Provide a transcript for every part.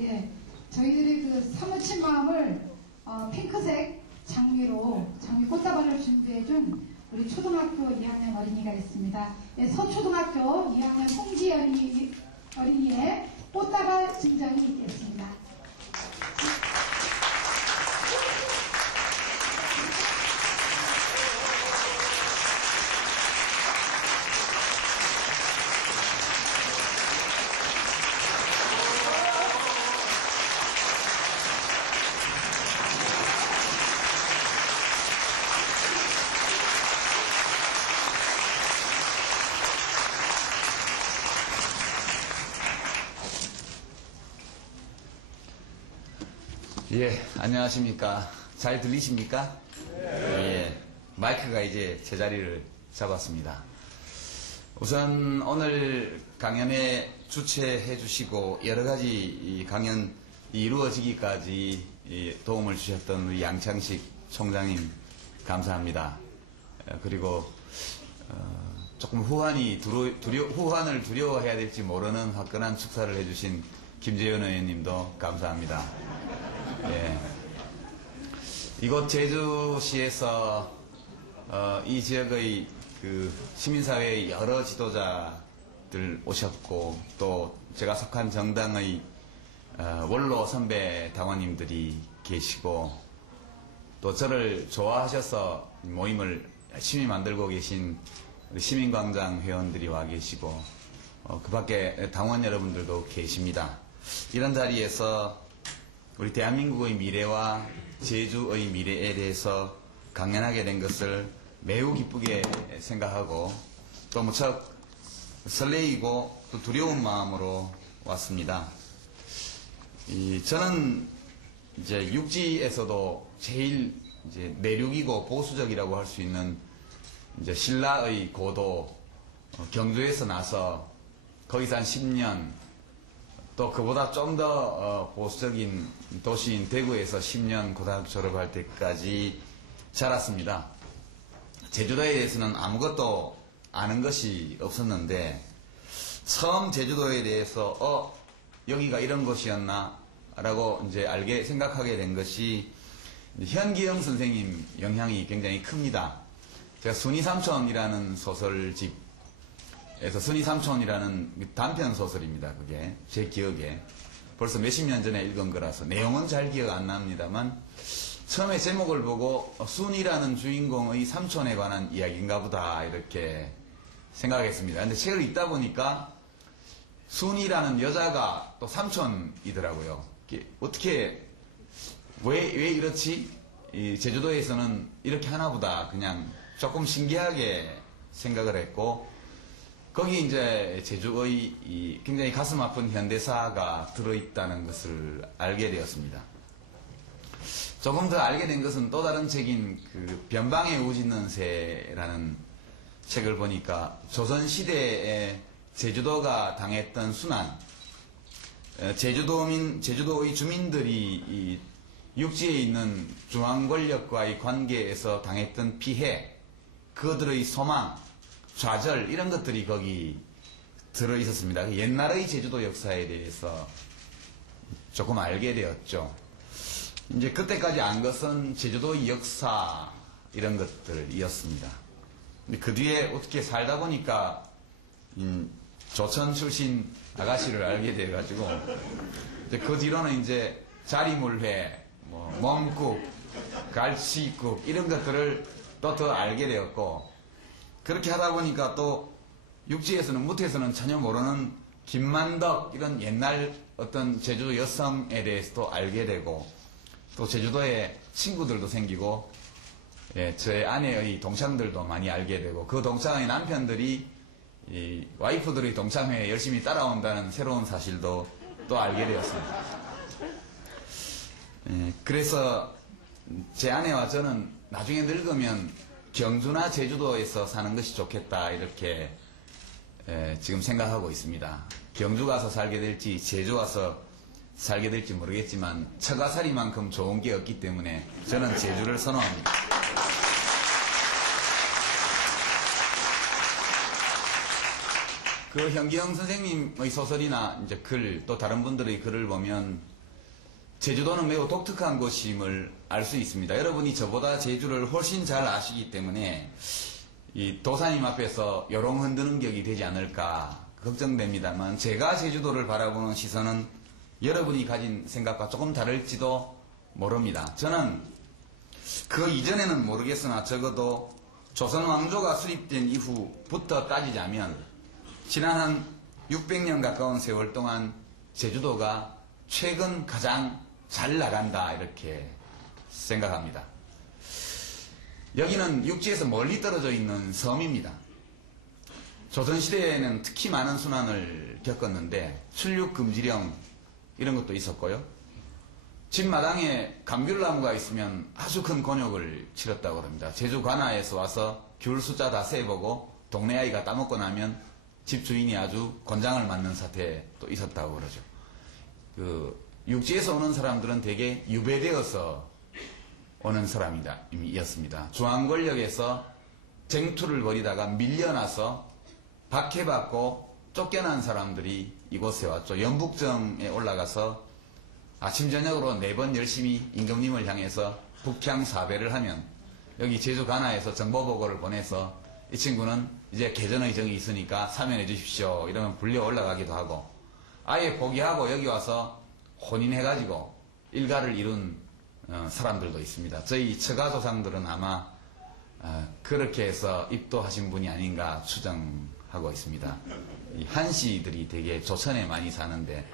예, 저희들이 그 사무친 마음을 핑크색 장미 꽃다발을 준비해준 우리 초등학교 2학년 어린이가 있습니다. 예, 서초등학교 2학년 홍지 어린이의 꽃다발 증정이 있겠습니다. 예, 안녕하십니까. 잘 들리십니까? 예, 마이크가 이제 제자리를 잡았습니다. 우선 오늘 강연에 주최해 주시고 여러가지 이 강연이 이루어지기까지 도움을 주셨던 우리 양창식 총장님 감사합니다. 그리고 조금 후환을 두려워해야 될지 모르는 화끈한 축사를 해주신 김재현 의원님도 감사합니다. 예. 이곳 제주시에서 이 지역의 그 시민사회의 여러 지도자들 오셨고 또 제가 속한 정당의 원로 선배 당원님들이 계시고 또 저를 좋아하셔서 모임을 열심히 만들고 계신 우리 시민광장 회원들이 와 계시고 그 밖에 당원 여러분들도 계십니다. 이런 자리에서 우리 대한민국의 미래와 제주의 미래에 대해서 강연하게 된 것을 매우 기쁘게 생각하고 또 무척 설레이고 또 두려운 마음으로 왔습니다. 저는 이제 육지에서도 제일 이제 내륙이고 보수적이라고 할 수 있는 이제 신라의 고도 경주에서 나서 거기서 한 10년 또 그보다 좀 더 보수적인 도시인 대구에서 10년 고등학교 졸업할 때까지 자랐습니다. 제주도에 대해서는 아무것도 아는 것이 없었는데 처음 제주도에 대해서 여기가 이런 곳이었나 라고 이제 생각하게 된 것이 현기영 선생님 영향이 굉장히 큽니다. 제가 순이삼촌이라는 소설집 에서 순이삼촌이라는 단편 소설입니다. 그게 제 기억에 벌써 몇십 년 전에 읽은 거라서 내용은 잘 기억 안 납니다만 처음에 제목을 보고 순이라는 주인공의 삼촌에 관한 이야기인가 보다 이렇게 생각했습니다. 근데 책을 읽다 보니까 순이라는 여자가 또 삼촌이더라고요. 어떻게 왜 이렇지? 이 제주도에서는 이렇게 하나보다 그냥 조금 신기하게 생각을 했고 거기 이제 제주의 굉장히 가슴 아픈 현대사가 들어있다는 것을 알게 되었습니다. 조금 더 알게 된 것은 또 다른 책인 그 변방의 우짖는 새라는 책을 보니까 조선시대에 제주도가 당했던 순환, 제주도의 주민들이 이 육지에 있는 중앙 권력과의 관계에서 당했던 피해, 그들의 소망, 좌절 이런 것들이 거기 들어있었습니다. 옛날의 제주도 역사에 대해서 조금 알게 되었죠. 이제 그때까지 안 것은 제주도의 역사 이런 것들이었습니다. 근데 그 뒤에 어떻게 살다 보니까 조천 출신 아가씨를 알게 돼가지고 이제 그 뒤로는 이제 자리물회, 멍국, 갈치국 이런 것들을 또 더 알게 되었고 그렇게 하다 보니까 또 육지에서는 무태에서는 전혀 모르는 김만덕 이런 옛날 어떤 제주도 여성에 대해서도 알게 되고 또 제주도에 친구들도 생기고 저의 아내의 동창들도 많이 알게 되고 그 동창의 남편들이 이 와이프들의 동창회에 열심히 따라온다는 새로운 사실도 또 알게 되었습니다. 그래서 제 아내와 저는 나중에 늙으면 경주나 제주도에서 사는 것이 좋겠다 이렇게 지금 생각하고 있습니다. 경주 가서 살게 될지 제주 와서 살게 될지 모르겠지만 처가살이만큼 좋은 게 없기 때문에 저는 제주를 선호합니다. 그 현기영 선생님의 소설이나 이제 글, 또 다른 분들의 글을 보면 제주도는 매우 독특한 곳임을 알 수 있습니다. 여러분이 저보다 제주를 훨씬 잘 아시기 때문에 이 도사님 앞에서 요롱 흔드는 격이 되지 않을까 걱정됩니다만, 제가 제주도를 바라보는 시선은 여러분이 가진 생각과 조금 다를지도 모릅니다. 저는 그 이전에는 모르겠으나 적어도 조선 왕조가 수립된 이후부터 따지자면 지난 한 600년 가까운 세월 동안 제주도가 최근 가장 잘 나간다, 이렇게 생각합니다. 여기는 육지에서 멀리 떨어져 있는 섬입니다. 조선시대에는 특히 많은 순환을 겪었는데 출入금지령 이런 것도 있었고요. 집 마당에 감귤나무가 있으면 아주 큰 곤욕을 치렀다고 합니다. 제주 관아에서 와서 귤 숫자 다 세보고 동네 아이가 따먹고 나면 집 주인이 아주 권장을 맞는 사태도 있었다고 그러죠. 육지에서 오는 사람들은 대개 유배되어서 오는 사람이었습니다. 중앙권력에서 쟁투를 벌이다가 밀려나서 박해받고 쫓겨난 사람들이 이곳에 왔죠. 연북정에 올라가서 아침 저녁으로 4번 열심히 임금님을 향해서 북향 사배를 하면 여기 제주 관아에서 정보보고를 보내서 이 친구는 이제 개전의 정이 있으니까 사면해 주십시오, 이러면 불려 올라가기도 하고, 아예 포기하고 여기 와서 혼인해가지고 일가를 이룬 사람들도 있습니다. 저희 처가 조상들은 아마 그렇게 해서 입도하신 분이 아닌가 추정하고 있습니다. 이 한씨들이 되게 조선에 많이 사는데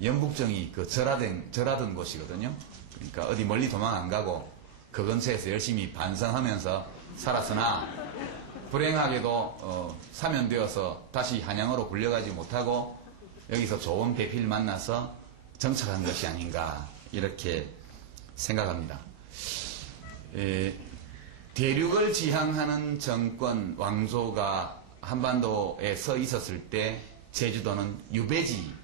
연북정이 그 절하던 곳이거든요. 그러니까 어디 멀리 도망 안 가고 그 근처에서 열심히 반성하면서 살았으나 불행하게도 사면되어서 다시 한양으로 굴려가지 못하고 여기서 좋은 배필 만나서 정착한 것이 아닌가, 이렇게 생각합니다. 대륙을 지향하는 정권, 왕조가 한반도에 서 있었을 때 제주도는 유배지였습니다.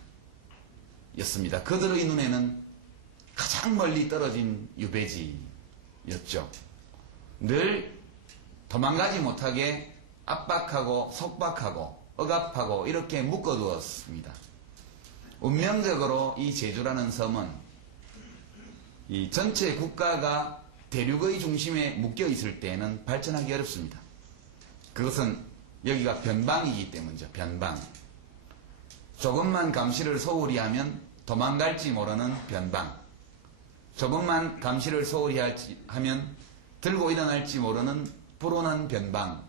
그들의 눈에는 가장 멀리 떨어진 유배지였죠. 늘 도망가지 못하게 압박하고 속박하고 억압하고 이렇게 묶어두었습니다. 운명적으로 이 제주라는 섬은 이 전체 국가가 대륙의 중심에 묶여 있을 때에는 발전하기 어렵습니다. 그것은 여기가 변방이기 때문이죠. 변방. 조금만 감시를 소홀히 하면 도망갈지 모르는 변방. 조금만 감시를 소홀히 하면 들고 일어날지 모르는 불온한 변방.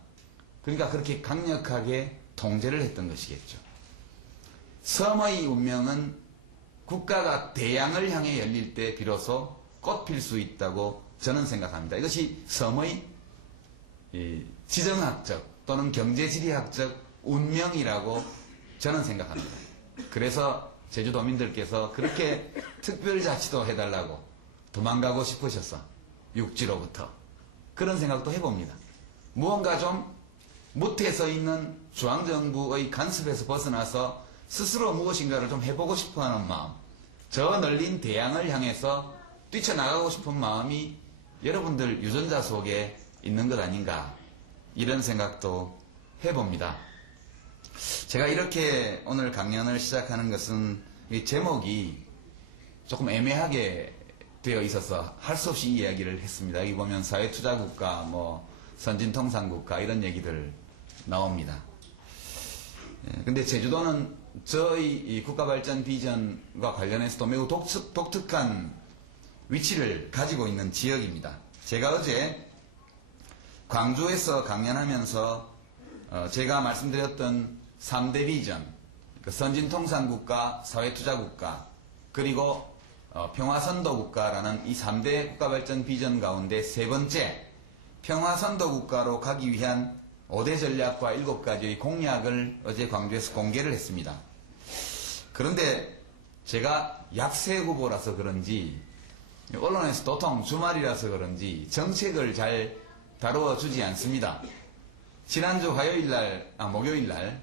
그러니까 그렇게 강력하게 통제를 했던 것이겠죠. 섬의 운명은 국가가 대양을 향해 열릴 때 비로소 꽃필 수 있다고 저는 생각합니다. 이것이 섬의 지정학적 또는 경제지리학적 운명이라고 저는 생각합니다. 그래서 제주도민들께서 그렇게 특별자치도 해달라고 도망가고 싶으셔서 육지로부터 그런 생각도 해봅니다. 무언가 좀 무태에 서 있는 중앙정부의 간섭에서 벗어나서 스스로 무엇인가를 좀 해보고 싶어하는 마음, 저 널린 대양을 향해서 뛰쳐나가고 싶은 마음이 여러분들 유전자 속에 있는 것 아닌가, 이런 생각도 해봅니다. 제가 이렇게 오늘 강연을 시작하는 것은 이 제목이 조금 애매하게 되어 있어서 할 수 없이 이 이야기를 했습니다. 여기 보면 사회투자국가, 선진통상국가 이런 얘기들 나옵니다. 근데 제주도는 저희 이 국가발전 비전과 관련해서도 매우 독특한 위치를 가지고 있는 지역입니다. 제가 어제 광주에서 강연하면서 제가 말씀드렸던 3대 비전, 선진통상국가, 사회투자국가, 그리고 평화선도국가라는 이 3대 국가발전 비전 가운데 세 번째 평화선도국가로 가기 위한 5대 전략과 7가지의 공약을 어제 광주에서 공개를 했습니다. 그런데 제가 약세후보라서 그런지 언론에서 도통 주말이라서 그런지 정책을 잘 다루어 주지 않습니다. 지난주 목요일날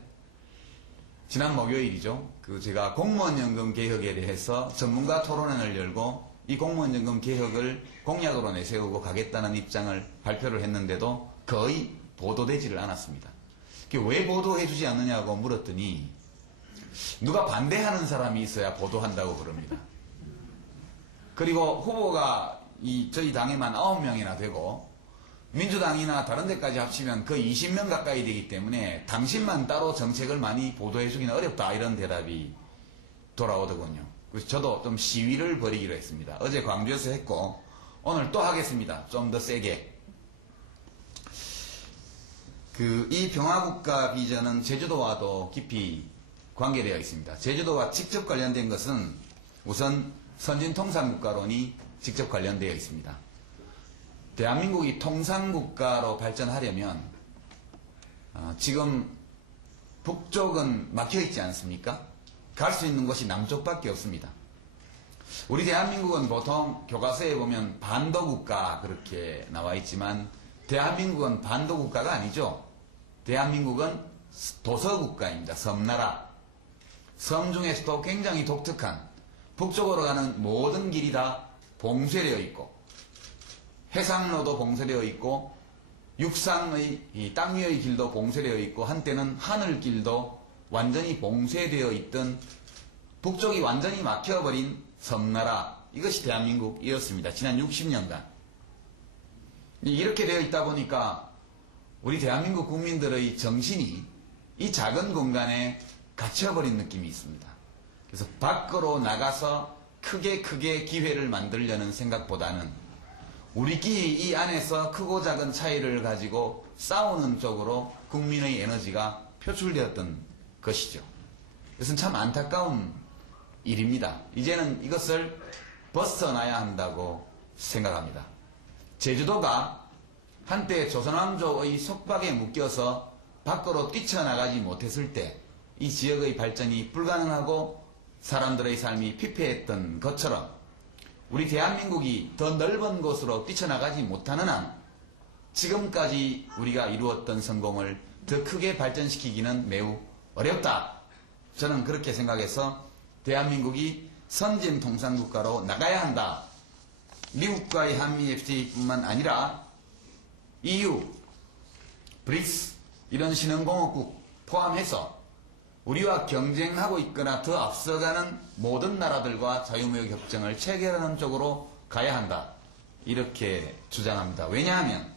지난 목요일이죠. 제가 공무원연금 개혁에 대해서 전문가 토론회를 열고 이 공무원연금 개혁을 공약으로 내세우고 가겠다는 입장을 발표를 했는데도 거의 보도되지를 않았습니다. 왜 보도해주지 않느냐고 물었더니 누가 반대하는 사람이 있어야 보도한다고 그럽니다. 그리고 후보가 저희 당에만 9명이나 되고 민주당이나 다른 데까지 합치면 거의 20명 가까이 되기 때문에 당신만 따로 정책을 많이 보도해주기는 어렵다, 이런 대답이 돌아오더군요. 그래서 저도 좀 시위를 벌이기로 했습니다. 어제 광주에서 했고 오늘 또 하겠습니다. 좀 더 세게. 이 평화국가 비전은 제주도와도 깊이 관계되어 있습니다. 제주도와 직접 관련된 것은 우선 선진통상국가론이 직접 관련되어 있습니다. 대한민국이 통상국가로 발전하려면 지금 북쪽은 막혀있지 않습니까? 갈 수 있는 곳이 남쪽밖에 없습니다. 우리 대한민국은 보통 교과서에 보면 반도국가 그렇게 나와 있지만 대한민국은 반도국가가 아니죠. 대한민국은 도서국가입니다. 섬나라. 섬 중에서도 굉장히 독특한, 북쪽으로 가는 모든 길이 다 봉쇄되어 있고 해상로도 봉쇄되어 있고 육상의 땅 위의 길도 봉쇄되어 있고 한때는 하늘길도 완전히 봉쇄되어 있던 북쪽이 완전히 막혀버린 섬나라, 이것이 대한민국이었습니다. 지난 60년간. 이렇게 되어 있다 보니까 우리 대한민국 국민들의 정신이 이 작은 공간에 갇혀버린 느낌이 있습니다. 그래서 밖으로 나가서 크게 기회를 만들려는 생각보다는 우리끼리 이 안에서 크고 작은 차이를 가지고 싸우는 쪽으로 국민의 에너지가 표출되었던 것이죠. 이것은 참 안타까운 일입니다. 이제는 이것을 벗어나야 한다고 생각합니다. 제주도가 한때 조선왕조의 속박에 묶여서 밖으로 뛰쳐나가지 못했을 때 이 지역의 발전이 불가능하고 사람들의 삶이 피폐했던 것처럼 우리 대한민국이 더 넓은 곳으로 뛰쳐나가지 못하는 한 지금까지 우리가 이루었던 성공을 더 크게 발전시키기는 매우 어렵다. 저는 그렇게 생각해서 대한민국이 선진 통상국가로 나가야 한다. 미국과의 한미 FTA뿐만 아니라 EU, 브릭스 이런 신흥공업국 포함해서 우리와 경쟁하고 있거나 더 앞서가는 모든 나라들과 자유무역 협정을 체결하는 쪽으로 가야 한다. 이렇게 주장합니다. 왜냐하면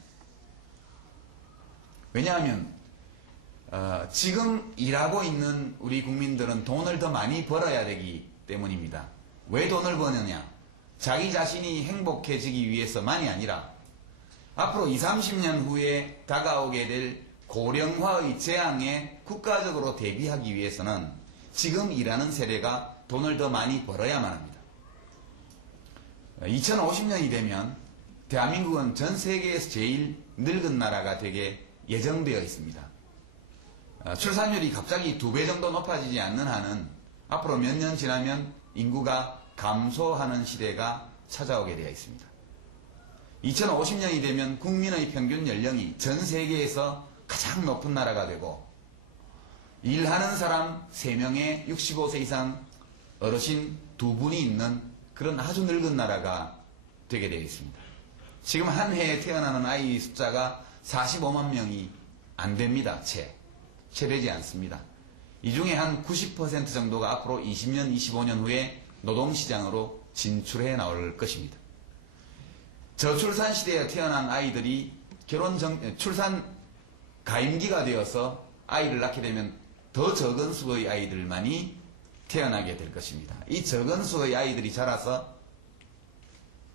지금 일하고 있는 우리 국민들은 돈을 더 많이 벌어야 되기 때문입니다. 왜 돈을 버느냐? 자기 자신이 행복해지기 위해서만이 아니라 앞으로 20, 30년 후에 다가오게 될 고령화의 재앙에 국가적으로 대비하기 위해서는 지금 일하는 세대가 돈을 더 많이 벌어야만 합니다. 2050년이 되면 대한민국은 전 세계에서 제일 늙은 나라가 되게 예정되어 있습니다. 출산율이 갑자기 2배 정도 높아지지 않는 한은 앞으로 몇 년 지나면 인구가 감소하는 시대가 찾아오게 되어 있습니다. 2050년이 되면 국민의 평균 연령이 전 세계에서 가장 높은 나라가 되고 일하는 사람 3명에 65세 이상 어르신 2분이 있는 그런 아주 늙은 나라가 되게 되어 있습니다. 지금 한 해에 태어나는 아이 숫자가 45만 명이 안 됩니다. 채 되지 않습니다. 이 중에 한 90% 정도가 앞으로 20년, 25년 후에 노동시장으로 진출해 나올 것입니다. 저출산 시대에 태어난 아이들이 출산 가임기가 되어서 아이를 낳게 되면 더 적은 수의 아이들만이 태어나게 될 것입니다. 이 적은 수의 아이들이 자라서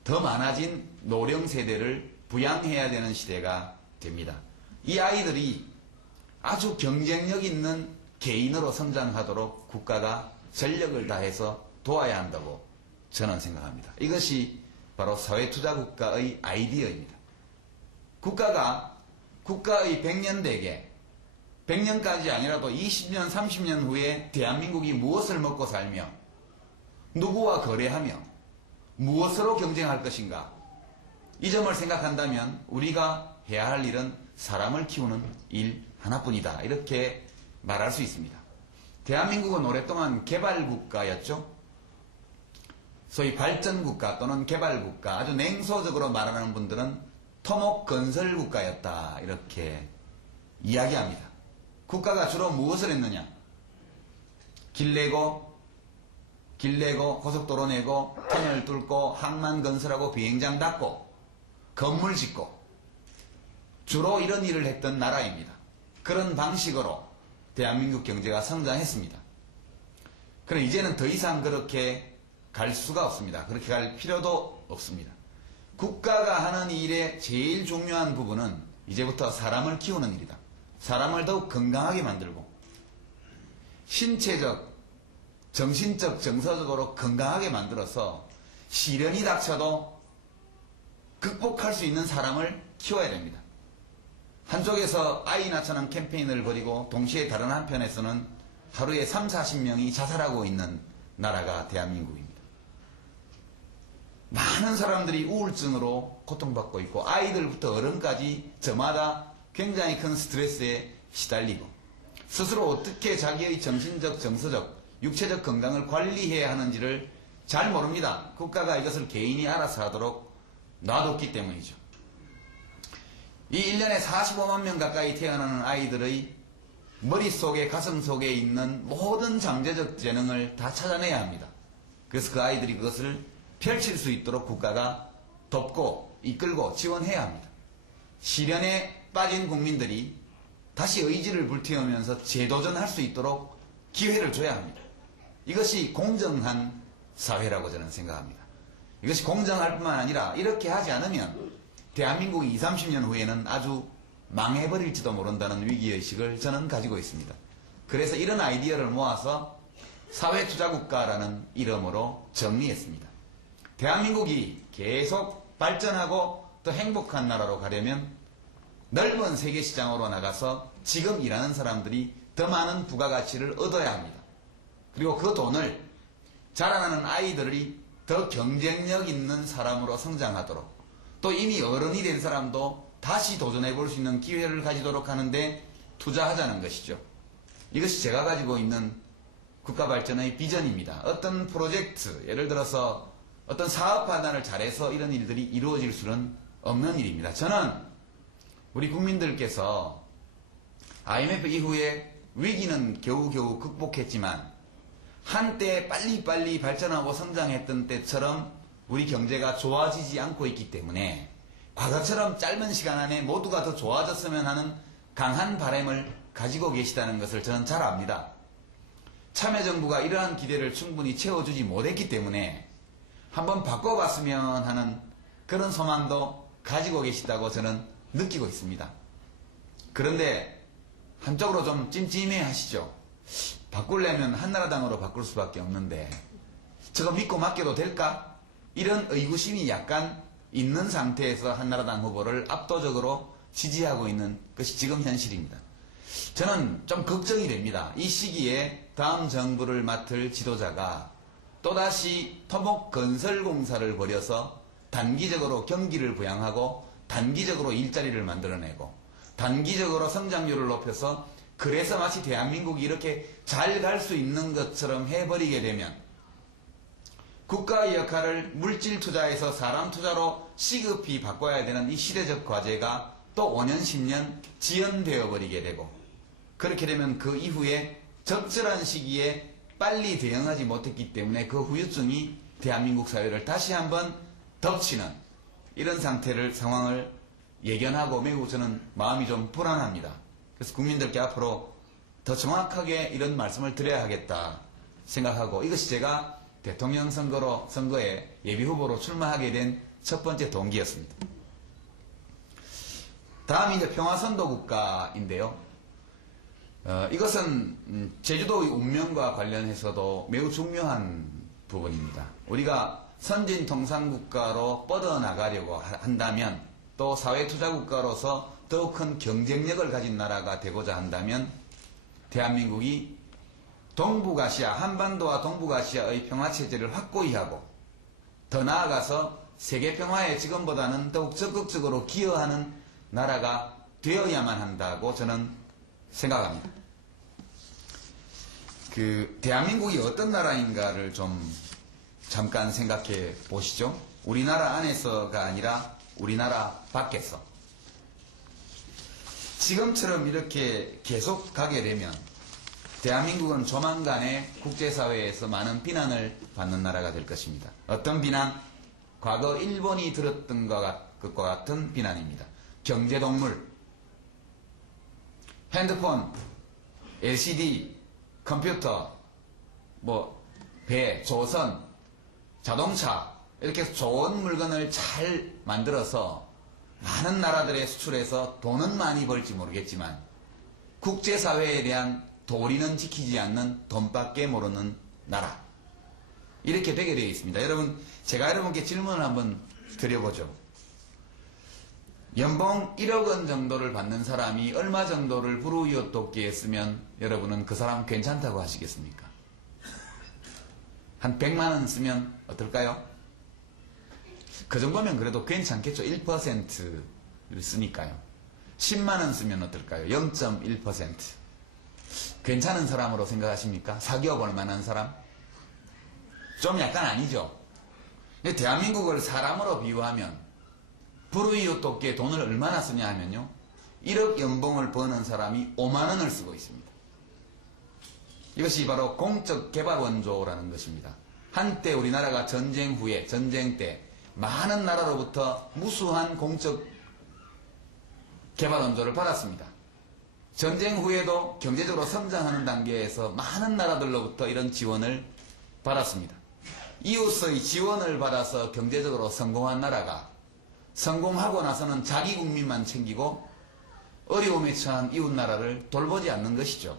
더 많아진 노령 세대를 부양해야 되는 시대가 됩니다. 이 아이들이 아주 경쟁력 있는 개인으로 성장하도록 국가가 전력을 다해서 도와야 한다고 저는 생각합니다. 이것이 바로 사회투자국가의 아이디어입니다. 국가의 100년 대계, 100년까지 아니라도 20년, 30년 후에 대한민국이 무엇을 먹고 살며 누구와 거래하며 무엇으로 경쟁할 것인가, 이 점을 생각한다면 우리가 해야 할 일은 사람을 키우는 일 하나뿐이다. 이렇게 말할 수 있습니다. 대한민국은 오랫동안 개발국가였죠. 소위 발전국가 또는 개발국가, 아주 냉소적으로 말하는 분들은 토목건설국가였다. 이렇게 이야기합니다. 국가가 주로 무엇을 했느냐? 길 내고 고속도로 내고 터널 뚫고 항만 건설하고 비행장 닫고 건물 짓고 주로 이런 일을 했던 나라입니다. 그런 방식으로 대한민국 경제가 성장했습니다. 그럼 이제는 더 이상 그렇게 갈 수가 없습니다. 그렇게 갈 필요도 없습니다. 국가가 하는 일의 제일 중요한 부분은 이제부터 사람을 키우는 일이다. 사람을 더욱 건강하게 만들고 신체적, 정신적, 정서적으로 건강하게 만들어서 시련이 닥쳐도 극복할 수 있는 사람을 키워야 됩니다. 한쪽에서 아이 낳자는 캠페인을 벌이고 동시에 다른 한편에서는 하루에 3, 40명이 자살하고 있는 나라가 대한민국입니다. 많은 사람들이 우울증으로 고통받고 있고 아이들부터 어른까지 저마다 굉장히 큰 스트레스에 시달리고 스스로 어떻게 자기의 정신적, 정서적, 육체적 건강을 관리해야 하는지를 잘 모릅니다. 국가가 이것을 개인이 알아서 하도록 놔뒀기 때문이죠. 이 1년에 45만 명 가까이 태어나는 아이들의 머릿속에 가슴속에 있는 모든 잠재적 재능을 다 찾아내야 합니다. 그래서 그 아이들이 그것을 펼칠 수 있도록 국가가 돕고 이끌고 지원해야 합니다. 시련에 빠진 국민들이 다시 의지를 불태우면서 재도전할 수 있도록 기회를 줘야 합니다. 이것이 공정한 사회라고 저는 생각합니다. 이것이 공정할 뿐만 아니라 이렇게 하지 않으면 대한민국이 20, 30년 후에는 아주 망해버릴지도 모른다는 위기의식을 저는 가지고 있습니다. 그래서 이런 아이디어를 모아서 사회투자국가라는 이름으로 정리했습니다. 대한민국이 계속 발전하고 또 행복한 나라로 가려면 넓은 세계시장으로 나가서 지금 일하는 사람들이 더 많은 부가가치를 얻어야 합니다. 그리고 그 돈을 자라나는 아이들이 더 경쟁력 있는 사람으로 성장하도록 또 이미 어른이 된 사람도 다시 도전해 볼 수 있는 기회를 가지도록 하는데 투자하자는 것이죠. 이것이 제가 가지고 있는 국가 발전의 비전입니다. 어떤 프로젝트, 예를 들어서 어떤 사업 판단을 잘해서 이런 일들이 이루어질 수는 없는 일입니다. 저는 우리 국민들께서 IMF 이후에 위기는 겨우겨우 극복했지만 한때 빨리빨리 발전하고 성장했던 때처럼 우리 경제가 좋아지지 않고 있기 때문에 과거처럼 짧은 시간 안에 모두가 더 좋아졌으면 하는 강한 바람을 가지고 계시다는 것을 저는 잘 압니다. 참여정부가 이러한 기대를 충분히 채워주지 못했기 때문에 한번 바꿔봤으면 하는 그런 소망도 가지고 계시다고 저는 느끼고 있습니다. 그런데 한쪽으로 좀 찜찜해 하시죠. 바꾸려면 한나라당으로 바꿀 수밖에 없는데 저거 믿고 맡겨도 될까? 이런 의구심이 약간 있는 상태에서 한나라당 후보를 압도적으로 지지하고 있는 것이 지금 현실입니다. 저는 좀 걱정이 됩니다. 이 시기에 다음 정부를 맡을 지도자가 또다시 토목건설공사를 벌여서 단기적으로 경기를 부양하고 단기적으로 일자리를 만들어내고 단기적으로 성장률을 높여서 그래서 마치 대한민국이 이렇게 잘 갈 수 있는 것처럼 해버리게 되면 국가의 역할을 물질 투자에서 사람 투자로 시급히 바꿔야 되는 이 시대적 과제가 또 5년, 10년 지연되어 버리게 되고 그렇게 되면 그 이후에 적절한 시기에 빨리 대응하지 못했기 때문에 그 후유증이 대한민국 사회를 다시 한번 덮치는 이런 상황을 예견하고 매우 저는 마음이 좀 불안합니다. 그래서 국민들께 앞으로 더 정확하게 이런 말씀을 드려야 하겠다 생각하고 이것이 제가 대통령 선거에 예비후보로 출마하게 된 첫 번째 동기였습니다. 다음이 이제 평화선도국가인데요. 이것은 제주도의 운명과 관련해서도 매우 중요한 부분입니다. 우리가 선진통상국가로 뻗어나가려고 한다면 또 사회투자국가로서 더욱 큰 경쟁력을 가진 나라가 되고자 한다면 대한민국이 동북아시아, 한반도와 동북아시아의 평화체제를 확고히 하고 더 나아가서 세계 평화에 지금보다는 더욱 적극적으로 기여하는 나라가 되어야만 한다고 저는 생각합니다. 대한민국이 어떤 나라인가를 좀 잠깐 생각해 보시죠. 우리나라 안에서가 아니라 우리나라 밖에서. 지금처럼 이렇게 계속 가게 되면 대한민국은 조만간에 국제사회에서 많은 비난을 받는 나라가 될 것입니다. 어떤 비난? 과거 일본이 들었던 것과 같은 비난입니다. 경제동물, 핸드폰, LCD, 컴퓨터, 배, 조선, 자동차 이렇게 좋은 물건을 잘 만들어서 많은 나라들에 수출해서 돈은 많이 벌지 모르겠지만 국제사회에 대한 도리는 지키지 않는 돈밖에 모르는 나라, 이렇게 되게 되어 있습니다. 여러분, 제가 여러분께 질문을 한번 드려보죠. 연봉 1억 원 정도를 받는 사람이 얼마 정도를 불우이웃 돕기에 쓰면 여러분은 그 사람 괜찮다고 하시겠습니까? 한 100만 원 쓰면 어떨까요? 그 정도면 그래도 괜찮겠죠. 1%를 쓰니까요. 10만 원 쓰면 어떨까요? 0.1%. 괜찮은 사람으로 생각하십니까? 사기업을 만한 사람? 좀 약간 아니죠. 근데 대한민국을 사람으로 비유하면 불우이웃 돕기에 돈을 얼마나 쓰냐 하면요, 1억 연봉을 버는 사람이 5만 원을 쓰고 있습니다. 이것이 바로 공적 개발 원조라는 것입니다. 한때 우리나라가 전쟁 후에, 전쟁 때 많은 나라로부터 무수한 공적 개발 원조를 받았습니다. 전쟁 후에도 경제적으로 성장하는 단계에서 많은 나라들로부터 이런 지원을 받았습니다. 이웃의 지원을 받아서 경제적으로 성공한 나라가 성공하고 나서는 자기 국민만 챙기고 어려움에 처한 이웃 나라를 돌보지 않는 것이죠.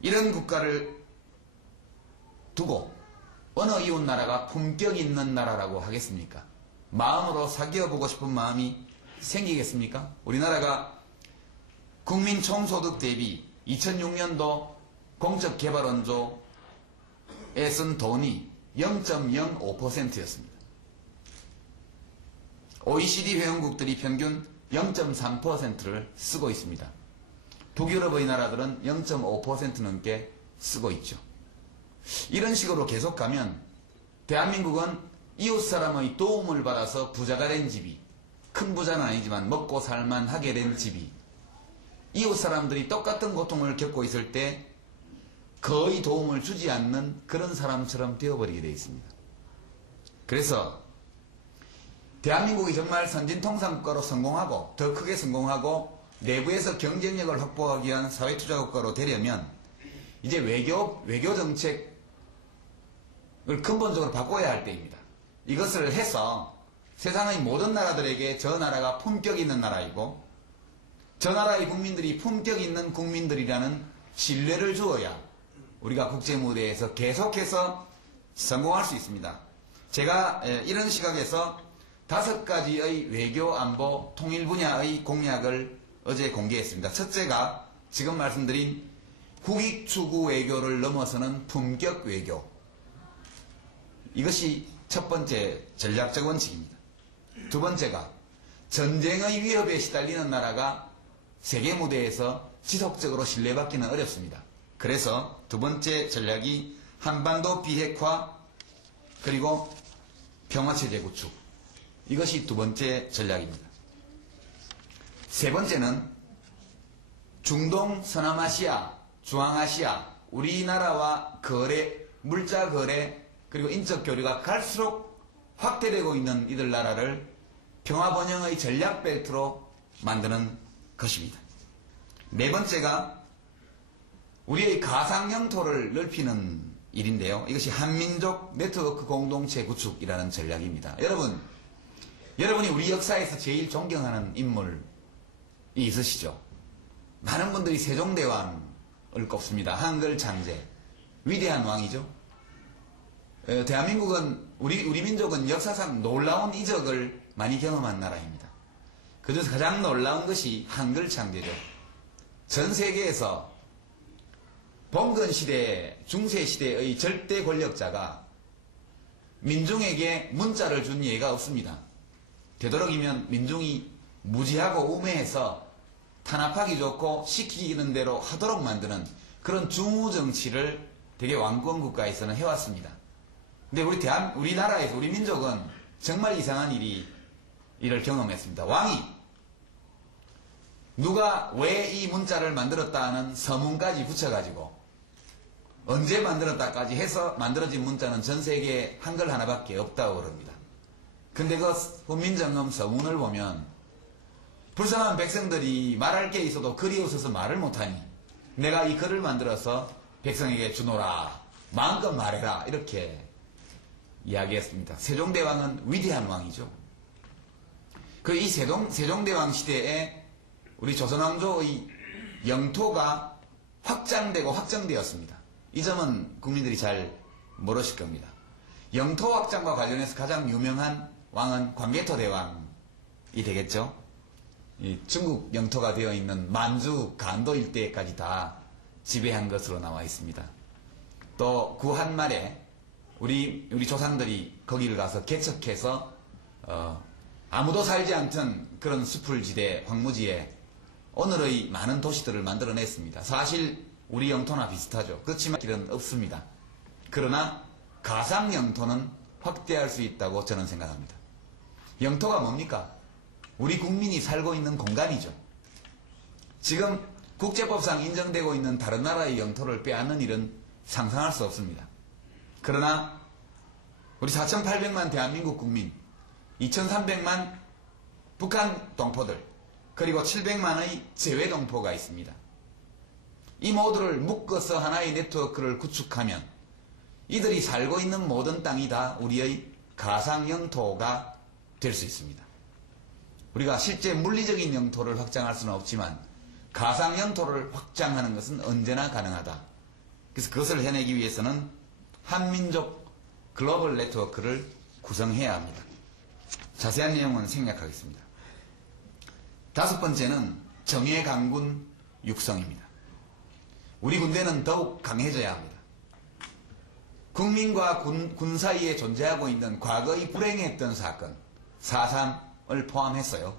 이런 국가를 두고 어느 이웃 나라가 품격 있는 나라라고 하겠습니까? 마음으로 사귀어보고 싶은 마음이 생기겠습니까? 우리나라가 국민 총소득 대비 2006년도 공적개발원조에 쓴 돈이 0.05%였습니다. OECD 회원국들이 평균 0.3%를 쓰고 있습니다. 북유럽의 나라들은 0.5% 넘게 쓰고 있죠. 이런 식으로 계속 가면 대한민국은 이웃 사람의 도움을 받아서 부자가 된 집이, 큰 부자는 아니지만 먹고 살만하게 된 집이, 이웃 사람들이 똑같은 고통을 겪고 있을 때 거의 도움을 주지 않는 그런 사람처럼 되어버리게 되어 있습니다. 그래서 대한민국이 정말 선진통상국가로 성공하고 더 크게 성공하고 내부에서 경쟁력을 확보하기 위한 사회투자국가로 되려면 이제 외교 정책을 근본적으로 바꿔야 할 때입니다. 이것을 해서 세상의 모든 나라들에게 저 나라가 품격 있는 나라이고 저 나라의 국민들이 품격 있는 국민들이라는 신뢰를 주어야 우리가 국제무대에서 계속해서 성공할 수 있습니다. 제가 이런 시각에서 5가지의 외교, 안보, 통일 분야의 공약을 어제 공개했습니다. 첫째가 지금 말씀드린 국익추구 외교를 넘어서는 품격 외교. 이것이 첫 번째 전략적 원칙입니다. 두 번째가 전쟁의 위협에 시달리는 나라가 세계 무대에서 지속적으로 신뢰받기는 어렵습니다. 그래서 두 번째 전략이 한반도 비핵화 그리고 평화체제 구축. 이것이 두 번째 전략입니다. 세 번째는 중동, 서남아시아, 중앙아시아, 우리나라와 거래, 물자 거래, 그리고 인적 교류가 갈수록 확대되고 있는 이들 나라를 평화번영의 전략 벨트로 만드는 것입니다. 네 번째가 우리의 가상 영토를 넓히는 일인데요. 이것이 한민족 네트워크 공동체 구축이라는 전략입니다. 여러분이 우리 역사에서 제일 존경하는 인물이 있으시죠? 많은 분들이 세종대왕을 꼽습니다. 한글 창제. 위대한 왕이죠. 대한민국은, 우리 민족은 역사상 놀라운 이적을 많이 경험한 나라입니다. 그중에서 가장 놀라운 것이 한글 창제죠. 전 세계에서 봉건시대, 중세시대의 절대 권력자가 민중에게 문자를 준 예가 없습니다. 되도록이면 민중이 무지하고 우매해서 탄압하기 좋고 시키는 대로 하도록 만드는 그런 중우정치를 되게 왕권국가에서는 해왔습니다. 근데 우리나라에서, 우리 민족은 정말 이상한 일을 경험했습니다. 왕이 누가 왜 이 문자를 만들었다는 서문까지 붙여가지고 언제 만들었다까지 해서 만들어진 문자는 전 세계에 한글 하나밖에 없다고 그럽니다. 근데 그 훈민정음 서문을 보면 불쌍한 백성들이 말할 게 있어도 글이 없어서 말을 못하니 내가 이 글을 만들어서 백성에게 주노라, 마음껏 말해라, 이렇게 이야기했습니다. 세종대왕은 위대한 왕이죠. 그 이 세종대왕 시대에 우리 조선왕조의 영토가 확장되고 확정되었습니다. 이 점은 국민들이 잘 모르실 겁니다. 영토 확장과 관련해서 가장 유명한 왕은 광개토 대왕이 되겠죠. 이 중국 영토가 되어 있는 만주, 간도 일대까지 다 지배한 것으로 나와 있습니다. 또 구한말에 우리 조상들이 거기를 가서 개척해서 아무도 살지 않던 그런 숲을지대, 황무지에 오늘의 많은 도시들을 만들어냈습니다. 사실 우리 영토나 비슷하죠. 그렇지만 길은 없습니다. 그러나 가상 영토는 확대할 수 있다고 저는 생각합니다. 영토가 뭡니까? 우리 국민이 살고 있는 공간이죠. 지금 국제법상 인정되고 있는 다른 나라의 영토를 빼앗는 일은 상상할 수 없습니다. 그러나 우리 4,800만 대한민국 국민, 2,300만 북한 동포들, 그리고 700만의 재외 동포가 있습니다. 이 모두를 묶어서 하나의 네트워크를 구축하면 이들이 살고 있는 모든 땅이 다 우리의 가상 영토가 될 수 있습니다. 우리가 실제 물리적인 영토를 확장할 수는 없지만 가상 영토를 확장하는 것은 언제나 가능하다. 그래서 그것을 해내기 위해서는 한민족 글로벌 네트워크를 구성해야 합니다. 자세한 내용은 생략하겠습니다. 다섯 번째는 정예 강군 육성입니다. 우리 군대는 더욱 강해져야 합니다. 국민과 군 사이에 존재하고 있는 과거의 불행했던 사건, 4.3을 포함했어요.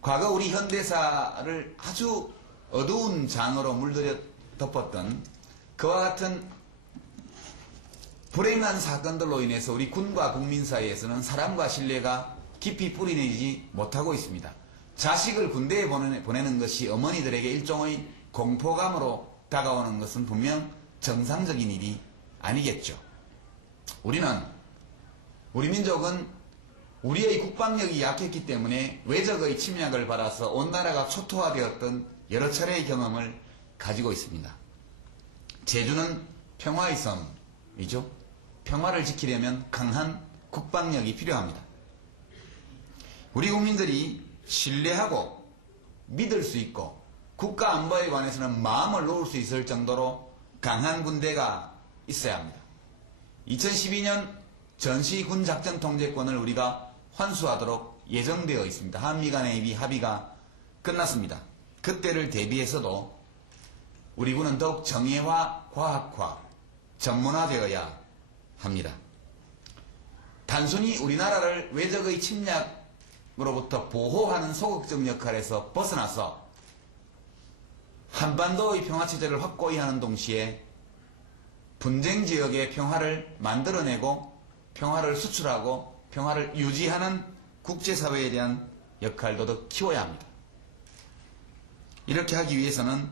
과거 우리 현대사를 아주 어두운 장으로 물들여 덮었던 그와 같은 불행한 사건들로 인해서 우리 군과 국민 사이에서는 사랑과 신뢰가 깊이 뿌리내지 못하고 있습니다. 자식을 군대에 보내는 것이 어머니들에게 일종의 공포감으로 다가오는 것은 분명 정상적인 일이 아니겠죠. 우리 민족은 우리의 국방력이 약했기 때문에 외적의 침략을 받아서 온 나라가 초토화되었던 여러 차례의 경험을 가지고 있습니다. 제주는 평화의 섬이죠. 평화를 지키려면 강한 국방력이 필요합니다. 우리 국민들이 신뢰하고 믿을 수 있고 국가 안보에 관해서는 마음을 놓을 수 있을 정도로 강한 군대가 있어야 합니다. 2012년 전시군 작전 통제권을 우리가 환수하도록 예정되어 있습니다. 한미 간의 합의가 끝났습니다. 그때를 대비해서도 우리 군은 더욱 정예화, 과학화, 전문화되어야 합니다. 단순히 우리나라를 외적의 침략으로부터 보호하는 소극적 역할에서 벗어나서 한반도의 평화체제를 확고히 하는 동시에 분쟁 지역의 평화를 만들어내고 평화를 수출하고 평화를 유지하는 국제사회에 대한 역할도 더 키워야 합니다. 이렇게 하기 위해서는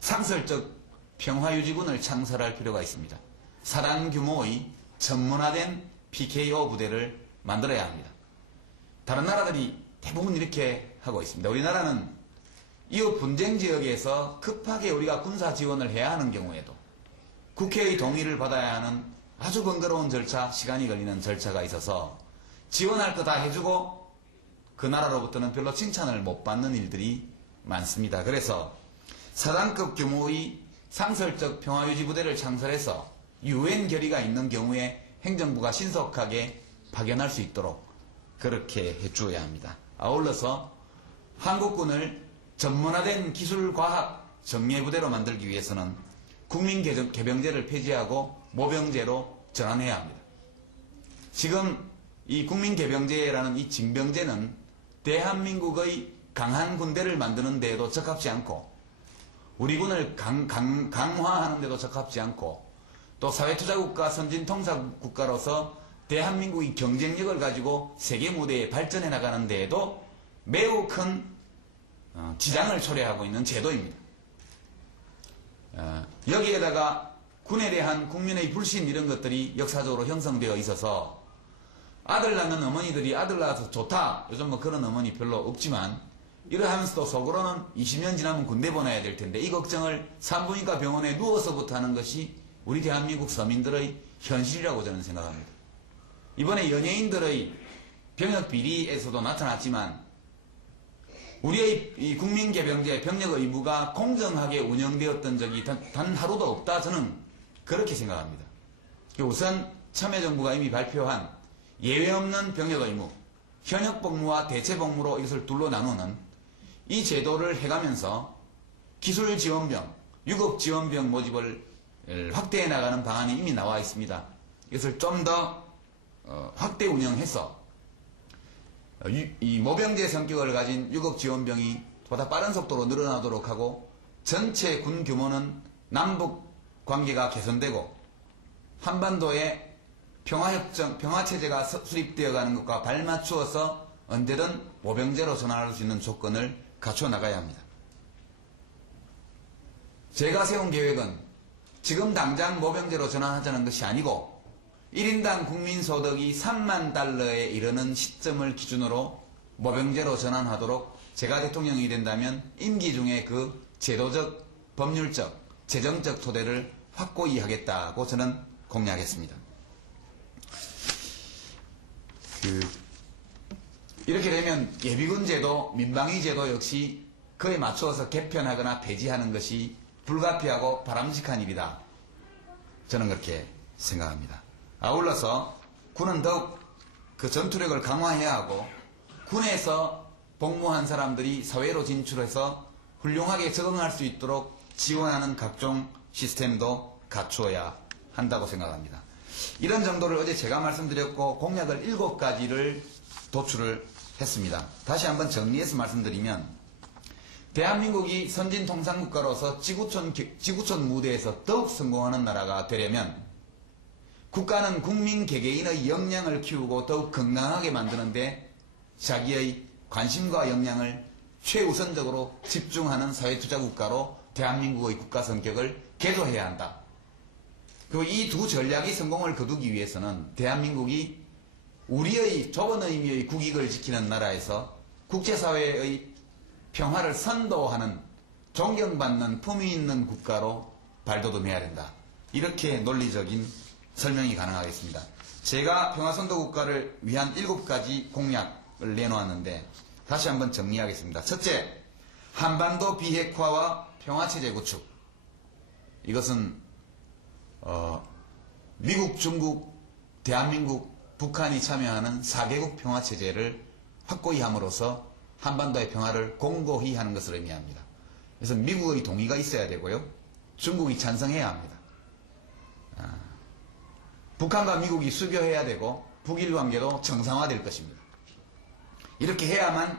상설적 평화유지군을 창설할 필요가 있습니다. 사단 규모의 전문화된 PKO 부대를 만들어야 합니다. 다른 나라들이 대부분 이렇게 하고 있습니다. 우리나라는 이후 분쟁 지역에서 급하게 우리가 군사 지원을 해야 하는 경우에도 국회의 동의를 받아야 하는 아주 번거로운 절차, 시간이 걸리는 절차가 있어서 지원할 거 다 해주고 그 나라로부터는 별로 칭찬을 못 받는 일들이 많습니다. 그래서 사단급 규모의 상설적 평화유지부대를 창설해서 UN 결의가 있는 경우에 행정부가 신속하게 파견할 수 있도록 그렇게 해주어야 합니다. 아울러서 한국군을 전문화된 기술과학 정예부대로 만들기 위해서는 국민개병제를 폐지하고 모병제로 전환해야 합니다. 지금 이 국민개병제라는 이 징병제는 대한민국의 강한 군대를 만드는 데에도 적합지 않고 우리 군을 강화하는 데도 적합지 않고 또 사회투자국가 선진통상국가로서 대한민국의 경쟁력을 가지고 세계 무대에 발전해 나가는 데에도 매우 큰 지장을 초래하고 있는 제도입니다. 여기에다가 군에 대한 국민의 불신 이런 것들이 역사적으로 형성되어 있어서 아들 낳는 어머니들이 아들 낳아서 좋다. 요즘 뭐 그런 어머니 별로 없지만 이러하면서도 속으로는 20년 지나면 군대 보내야 될 텐데 이 걱정을 산부인과 병원에 누워서부터 하는 것이 우리 대한민국 서민들의 현실이라고 저는 생각합니다. 이번에 연예인들의 병역 비리에서도 나타났지만 우리의 이 국민개병제 병력 의무가 공정하게 운영되었던 적이 단 하루도 없다. 저는 그렇게 생각합니다. 우선 참여정부가 이미 발표한 예외 없는 병역 의무, 현역 복무와 대체 복무로 이것을 둘로 나누는 이 제도를 해가면서 기술 지원병, 유급 지원병 모집을 확대해 나가는 방안이 이미 나와 있습니다. 이것을 좀 더 확대 운영해서 이 모병제 성격을 가진 유급 지원병이 보다 빠른 속도로 늘어나도록 하고 전체 군 규모는 남북 관계가 개선되고 한반도에 평화협정, 평화체제가 수립되어 가는 것과 발맞추어서 언제든 모병제로 전환할 수 있는 조건을 갖춰 나가야 합니다. 제가 세운 계획은 지금 당장 모병제로 전환하자는 것이 아니고 1인당 국민소득이 3만 달러에 이르는 시점을 기준으로 모병제로 전환하도록 제가 대통령이 된다면 임기 중에 그 제도적, 법률적, 재정적 토대를 확고히 하겠다고 저는 공약했습니다. 이렇게 되면 예비군 제도, 민방위 제도 역시 그에 맞추어서 개편하거나 폐지하는 것이 불가피하고 바람직한 일이다. 저는 그렇게 생각합니다. 아울러서 군은 더욱 그 전투력을 강화해야 하고 군에서 복무한 사람들이 사회로 진출해서 훌륭하게 적응할 수 있도록 지원하는 각종 시스템도 갖추어야 한다고 생각합니다. 이런 정도를 어제 제가 말씀드렸고 공약을 7가지를 도출을 했습니다. 다시 한번 정리해서 말씀드리면 대한민국이 선진통상국가로서 지구촌 무대에서 더욱 성공하는 나라가 되려면 국가는 국민 개개인의 역량을 키우고 더욱 건강하게 만드는데 자기의 관심과 역량을 최우선적으로 집중하는 사회투자국가로 대한민국의 국가 성격을 개조해야 한다. 그리고 이 두 전략이 성공을 거두기 위해서는 대한민국이 우리의 좁은 의미의 국익을 지키는 나라에서 국제사회의 평화를 선도하는 존경받는 품위 있는 국가로 발돋움해야 된다. 이렇게 논리적인 설명이 가능하겠습니다. 제가 평화선도국가를 위한 7가지 공약을 내놓았는데 다시 한번 정리하겠습니다. 첫째, 한반도 비핵화와 평화체제 구축. 이것은 미국, 중국, 대한민국, 북한이 참여하는 4개국 평화체제를 확고히 함으로써 한반도의 평화를 공고히 하는 것을 의미합니다. 그래서 미국의 동의가 있어야 되고요. 중국이 찬성해야 합니다. 북한과 미국이 수교해야 되고 북일 관계도 정상화될 것입니다. 이렇게 해야만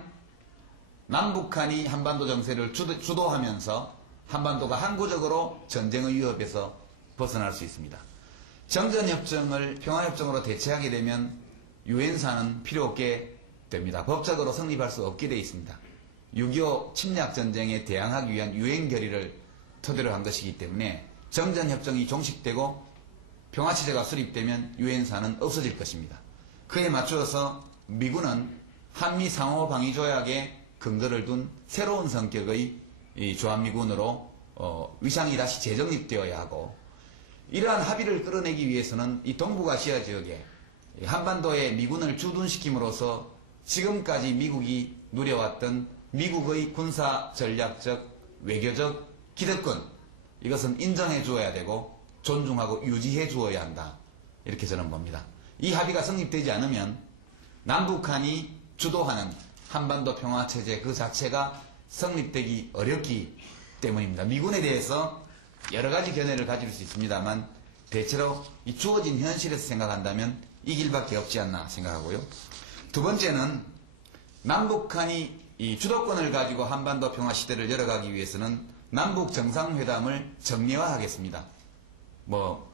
남북한이 한반도 정세를 주도하면서 한반도가 항구적으로 전쟁의 위협에서 벗어날 수 있습니다. 정전협정을 평화협정으로 대체하게 되면 유엔사는 필요 없게 됩니다. 법적으로 성립할 수 없게 되어 있습니다. 6.25 침략전쟁에 대항하기 위한 유엔 결의를 토대로 한 것이기 때문에 정전협정이 종식되고 평화체제가 수립되면 유엔사는 없어질 것입니다. 그에 맞추어서 미군은 한미 상호방위조약에 근거를 둔 새로운 성격의 이 주한미군으로 위상이 다시 재정립되어야 하고 이러한 합의를 끌어내기 위해서는 이 동북아시아 지역에 한반도에 미군을 주둔시킴으로써 지금까지 미국이 누려왔던 미국의 군사 전략적 외교적 기득권 이것은 인정해 주어야 되고 존중하고 유지해 주어야 한다. 이렇게 저는 봅니다. 이 합의가 성립되지 않으면 남북한이 주도하는 한반도 평화체제 그 자체가 성립되기 어렵기 때문입니다. 미군에 대해서 여러 가지 견해를 가질 수 있습니다만 대체로 이 주어진 현실에서 생각한다면 이 길밖에 없지 않나 생각하고요. 두 번째는 남북한이 이 주도권을 가지고 한반도 평화시대를 열어가기 위해서는 남북 정상회담을 정례화하겠습니다. 몇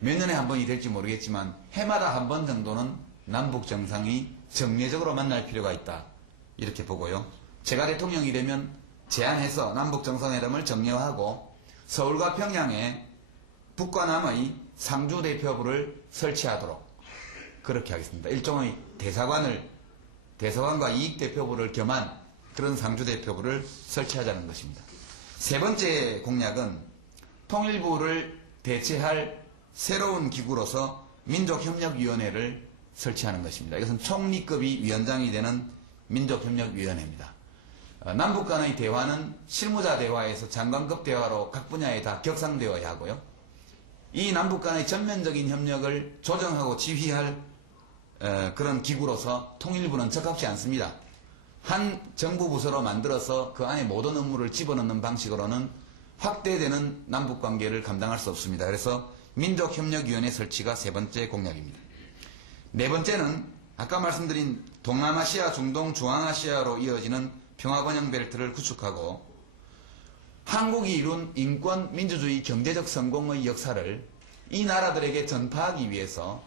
년에 한 번이 될지 모르겠지만 해마다 한 번 정도는 남북 정상이 정례적으로 만날 필요가 있다. 이렇게 보고요. 제가 대통령이 되면 제안해서 남북정상회담을 정례화하고 서울과 평양에 북과 남의 상주 대표부를 설치하도록 그렇게 하겠습니다. 일종의 대사관과 이익 대표부를 겸한 그런 상주 대표부를 설치하자는 것입니다. 세 번째 공약은 통일부를 대체할 새로운 기구로서 민족협력위원회를 설치하는 것입니다. 이것은 총리급이 위원장이 되는 민족협력위원회입니다. 남북 간의 대화는 실무자 대화에서 장관급 대화로 각 분야에 다 격상되어야 하고요. 이 남북 간의 전면적인 협력을 조정하고 지휘할 그런 기구로서 통일부는 적합치 않습니다. 한 정부 부서로 만들어서 그 안에 모든 업무를 집어넣는 방식으로는 확대되는 남북관계를 감당할 수 없습니다. 그래서 민족협력위원회 설치가 세 번째 공약입니다. 네 번째는 아까 말씀드린 동남아시아, 중동, 중앙아시아로 이어지는 평화번영벨트를 구축하고 한국이 이룬 인권, 민주주의, 경제적 성공의 역사를 이 나라들에게 전파하기 위해서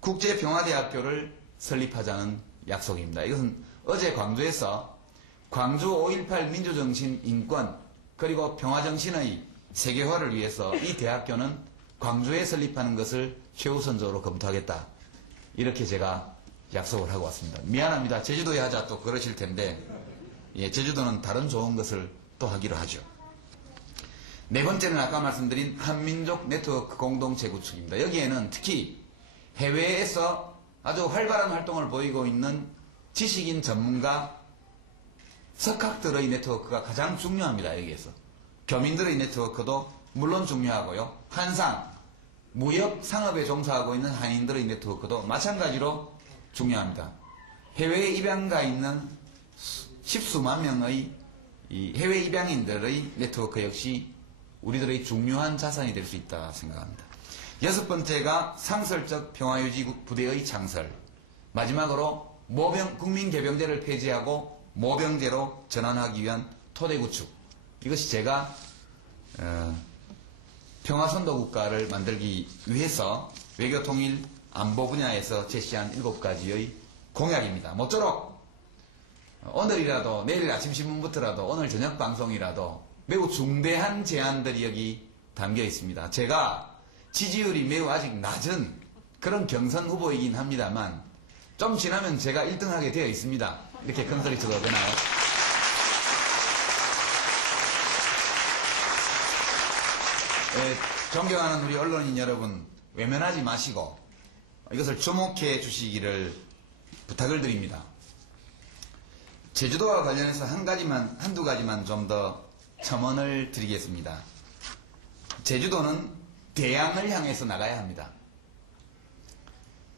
국제평화대학교를 설립하자는 약속입니다. 이것은 어제 광주에서 광주 5.18 민주정신, 인권, 그리고 평화정신의 세계화를 위해서 이 대학교는 광주에 설립하는 것을 최우선적으로 검토하겠다. 이렇게 제가 약속을 하고 왔습니다. 미안합니다. 제주도에 하자 또 그러실 텐데, 제주도는 다른 좋은 것을 또 하기로 하죠. 네 번째는 아까 말씀드린 한민족 네트워크 공동체 구축입니다. 여기에는 특히 해외에서 아주 활발한 활동을 보이고 있는 지식인 전문가 석학들의 네트워크가 가장 중요합니다. 여기에서 교민들의 네트워크도 물론 중요하고요. 한상, 무역, 상업에 종사하고 있는 한인들의 네트워크도 마찬가지로 중요합니다. 해외에 입양가 있는 십수만 명의 이 해외 입양인들의 네트워크 역시 우리들의 중요한 자산이 될 수 있다 생각합니다. 여섯 번째가 상설적 평화유지 부대의 창설. 마지막으로 국민개병제를 폐지하고 모병제로 전환하기 위한 토대 구축. 이것이 제가 평화선도국가를 만들기 위해서 외교통일 안보 분야에서 제시한 7가지의 공약입니다. 모쪼록 오늘이라도 내일 아침 신문부터라도 오늘 저녁 방송이라도 매우 중대한 제안들이 여기 담겨 있습니다. 제가 지지율이 매우 아직 낮은 그런 경선 후보이긴 합니다만 좀 지나면 제가 1등하게 되어 있습니다. 이렇게 큰 소리 쳐도 되나요? 존경하는 우리 언론인 여러분, 외면하지 마시고 이것을 주목해 주시기를 부탁을 드립니다. 제주도와 관련해서 한두 가지만 좀 더 첨언을 드리겠습니다. 제주도는 대양을 향해서 나가야 합니다.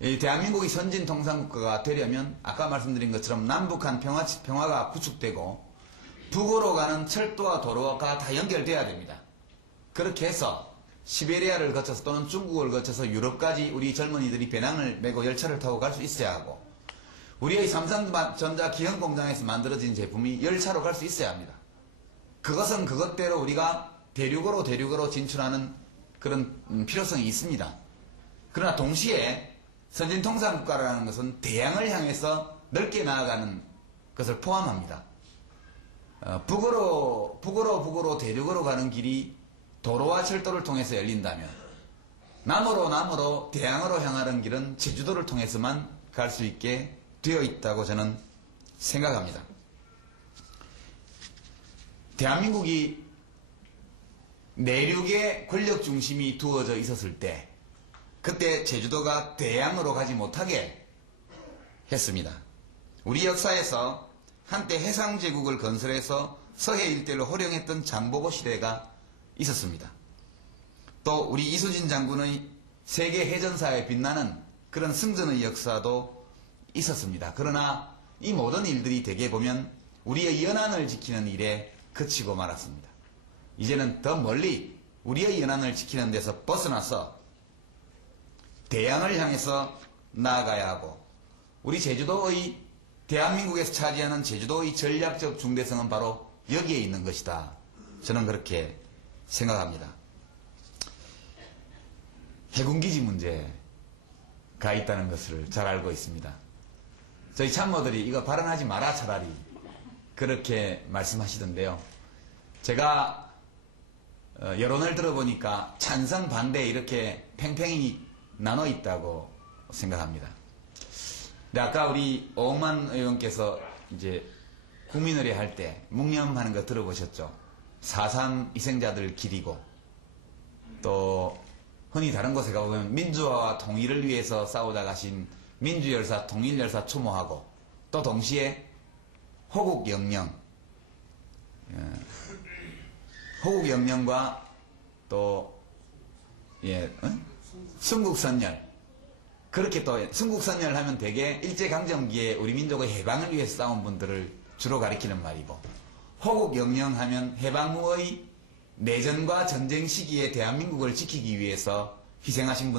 대한민국이 선진통상국가가 되려면 아까 말씀드린 것처럼 남북한 평화가 구축되고 북으로 가는 철도와 도로가 다 연결돼야 됩니다. 그렇게 해서 시베리아를 거쳐서 또는 중국을 거쳐서 유럽까지 우리 젊은이들이 배낭을 메고 열차를 타고 갈 수 있어야 하고 우리의 삼성전자 기흥공장에서 만들어진 제품이 열차로 갈 수 있어야 합니다. 그것은 그것대로 우리가 대륙으로 진출하는 그런 필요성이 있습니다. 그러나 동시에 선진통상국가라는 것은 대양을 향해서 넓게 나아가는 것을 포함합니다. 북으로 대륙으로 가는 길이 도로와 철도를 통해서 열린다면 남으로 대양으로 향하는 길은 제주도를 통해서만 갈 수 있게 되어 있다고 저는 생각합니다. 대한민국이 내륙에 권력 중심이 두어져 있었을 때 그때 제주도가 대양으로 가지 못하게 했습니다. 우리 역사에서 한때 해상제국을 건설해서 서해 일대를 호령했던 장보고 시대가 있었습니다. 또 우리 이수진 장군의 세계 해전사에 빛나는 그런 승전의 역사도 있었습니다. 그러나 이 모든 일들이 대개 보면 우리의 연안을 지키는 일에 그치고 말았습니다. 이제는 더 멀리 우리의 연안을 지키는 데서 벗어나서 대양을 향해서 나아가야 하고 우리 제주도의 대한민국에서 차지하는 제주도의 전략적 중대성은 바로 여기에 있는 것이다. 저는 그렇게 생각합니다. 해군기지 문제가 있다는 것을 잘 알고 있습니다. 저희 참모들이 이거 발언하지 마라 차라리 그렇게 말씀하시던데요. 제가 여론을 들어보니까 찬성 반대 이렇게 팽팽히 나눠 있다고 생각합니다. 근데 아까 우리 오만 의원께서 이제 국민의례 할 때 묵념하는 거 들어보셨죠? 4.3 희생자들 기리고 또 흔히 다른 곳에 가보면 민주화와 통일을 위해서 싸우다 가신 민주열사, 통일열사 추모하고 또 동시에 호국영령과 또 순국선열, 그렇게 또 순국선열 하면 되게 일제강점기에 우리 민족의 해방을 위해서 싸운 분들을 주로 가리키는 말이고, 호국영령 하면 해방 후의 내전과 전쟁 시기에 대한민국을 지키기 위해서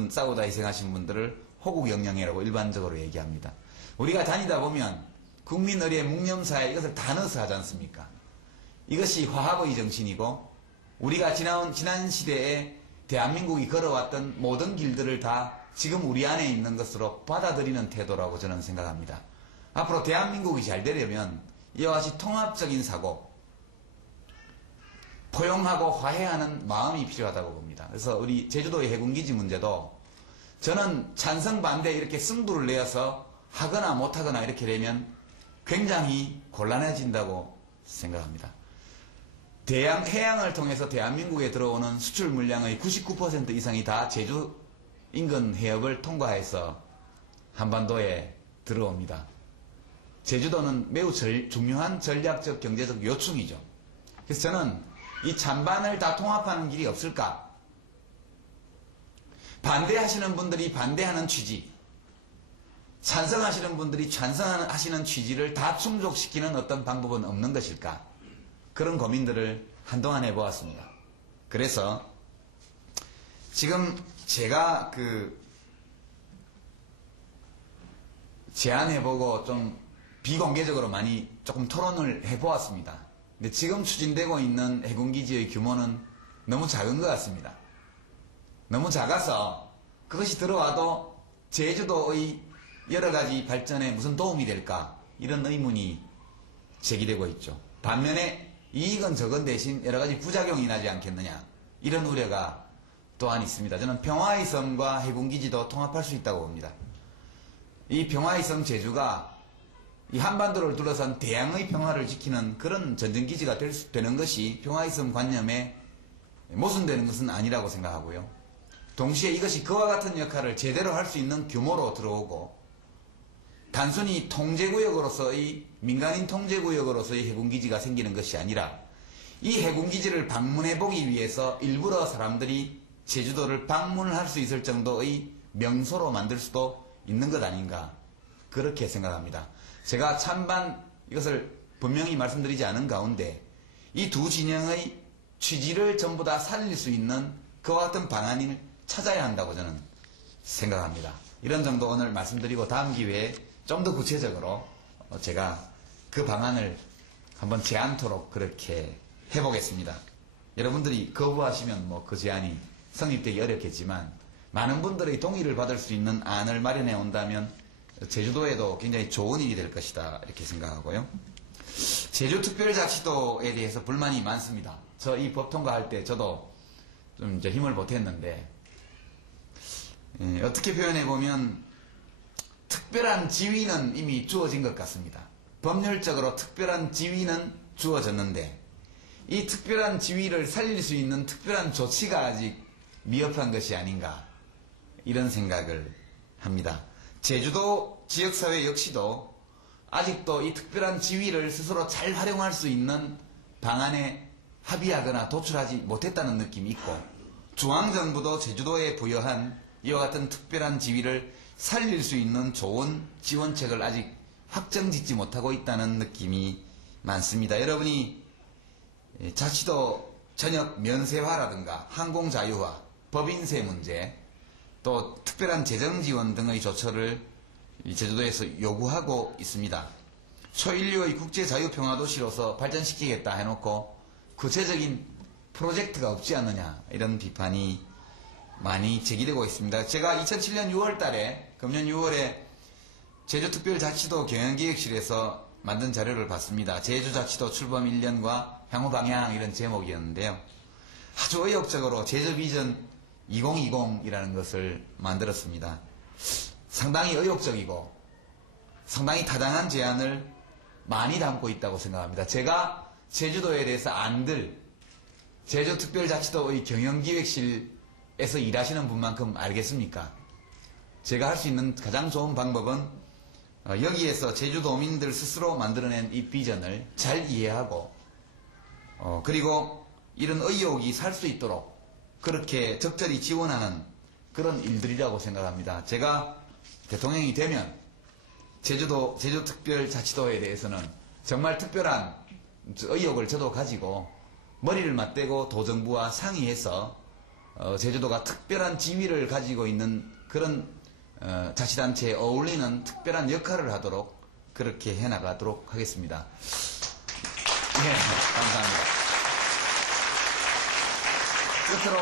싸우다 희생하신 분들을 호국영령이라고 일반적으로 얘기합니다. 우리가 다니다 보면 국민의례 묵념사에 이것을 다 넣어서 하지 않습니까? 이것이 화합의 정신이고, 우리가 지난 시대에 대한민국이 걸어왔던 모든 길들을 다 지금 우리 안에 있는 것으로 받아들이는 태도라고 저는 생각합니다. 앞으로 대한민국이 잘 되려면 이와 같이 통합적인 사고, 포용하고 화해하는 마음이 필요하다고 봅니다. 그래서 우리 제주도의 해군기지 문제도 저는 찬성 반대 이렇게 승부를 내어서 하거나 못하거나 이렇게 되면 굉장히 곤란해진다고 생각합니다. 해양을 통해서 대한민국에 들어오는 수출 물량의 99% 이상이 다 제주 인근 해협을 통과해서 한반도에 들어옵니다. 제주도는 매우 중요한 전략적 경제적 요충이죠. 그래서 저는 이 찬반을 다 통합하는 길이 없을까? 반대하시는 분들이 반대하는 취지, 찬성하시는 분들이 찬성하시는 취지를 다 충족시키는 어떤 방법은 없는 것일까? 그런 고민들을 한동안 해보았습니다. 그래서 지금 제가 제안해보고 좀 비공개적으로 많이 조금 토론을 해보았습니다. 근데 지금 추진되고 있는 해군기지의 규모는 너무 작은 것 같습니다. 너무 작아서 그것이 들어와도 제주도의 여러가지 발전에 무슨 도움이 될까? 이런 의문이 제기되고 있죠. 반면에 이익은 적은 대신 여러가지 부작용이 나지 않겠느냐, 이런 우려가 또한 있습니다. 저는 평화의 섬과 해군기지도 통합할 수 있다고 봅니다. 이 평화의 섬 제주가 이 한반도를 둘러싼 대양의 평화를 지키는 그런 전쟁기지가 되는 것이 평화의 섬 관념에 모순되는 것은 아니라고 생각하고요. 동시에 이것이 그와 같은 역할을 제대로 할 수 있는 규모로 들어오고, 단순히 통제구역으로서의, 민간인 통제구역으로서의 해군기지가 생기는 것이 아니라 이 해군기지를 방문해보기 위해서 일부러 사람들이 제주도를 방문을 할 수 있을 정도의 명소로 만들 수도 있는 것 아닌가, 그렇게 생각합니다. 제가 찬반 이것을 분명히 말씀드리지 않은 가운데 이 두 진영의 취지를 전부 다 살릴 수 있는 그와 같은 방안을 찾아야 한다고 저는 생각합니다. 이런 정도 오늘 말씀드리고 다음 기회에 좀 더 구체적으로 제가 그 방안을 한번 제안토록 그렇게 해보겠습니다. 여러분들이 거부하시면 뭐 그 제안이 성립되기 어렵겠지만 많은 분들의 동의를 받을 수 있는 안을 마련해 온다면 제주도에도 굉장히 좋은 일이 될 것이다, 이렇게 생각하고요. 제주특별자치도에 대해서 불만이 많습니다. 저 이 법 통과할 때 저도 좀 이제 힘을 보탰는데, 어떻게 표현해보면 특별한 지위는 이미 주어진 것 같습니다. 법률적으로 특별한 지위는 주어졌는데 이 특별한 지위를 살릴 수 있는 특별한 조치가 아직 미흡한 것이 아닌가, 이런 생각을 합니다. 제주도 지역사회 역시도 아직도 이 특별한 지위를 스스로 잘 활용할 수 있는 방안에 합의하거나 도출하지 못했다는 느낌이 있고, 중앙정부도 제주도에 부여한 이와 같은 특별한 지위를 살릴 수 있는 좋은 지원책을 아직 확정짓지 못하고 있다는 느낌이 많습니다. 여러분이 자치도 전역 면세화라든가 항공자유화, 법인세 문제, 또 특별한 재정지원 등의 조처를 제주도에서 요구하고 있습니다. 초인류의 국제자유평화도시로서 발전시키겠다 해놓고 구체적인 프로젝트가 없지 않느냐, 이런 비판이 많이 제기되고 있습니다. 제가 2007년 6월 달에, 금년 6월에 제주특별자치도 경영기획실에서 만든 자료를 봤습니다. 제주자치도 출범 1년과 향후 방향 이런 제목이었는데요. 아주 의욕적으로 제주 비전 2020이라는 것을 만들었습니다. 상당히 의욕적이고 상당히 타당한 제안을 많이 담고 있다고 생각합니다. 제가 제주도에 대해서 안들 제주특별자치도의 경영기획실에서 일하시는 분만큼 알겠습니까? 제가 할 수 있는 가장 좋은 방법은 여기에서 제주도민들 스스로 만들어낸 이 비전을 잘 이해하고 그리고 이런 의욕이 살 수 있도록 그렇게 적절히 지원하는 그런 일들이라고 생각합니다. 제가 대통령이 되면 제주특별자치도에 대해서는 정말 특별한 의욕을 저도 가지고 머리를 맞대고 도정부와 상의해서 제주도가 특별한 지위를 가지고 있는 그런 자치단체에 어울리는 특별한 역할을 하도록 그렇게 해나가도록 하겠습니다. 네, 감사합니다. 끝으로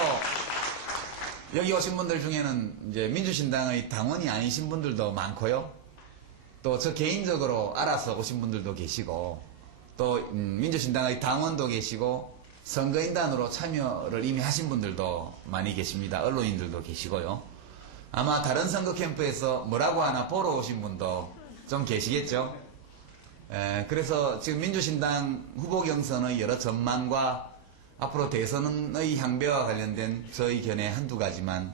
여기 오신 분들 중에는 이제 민주신당의 당원이 아니신 분들도 많고요. 또 저 개인적으로 알아서 오신 분들도 계시고 또 민주신당의 당원도 계시고 선거인단으로 참여를 이미 하신 분들도 많이 계십니다. 언론인들도 계시고요. 아마 다른 선거 캠프에서 뭐라고 하나 보러 오신 분도 좀 계시겠죠. 그래서 지금 민주신당 후보 경선의 여러 전망과 앞으로 대선의 향배와 관련된 저희 견해 한두 가지만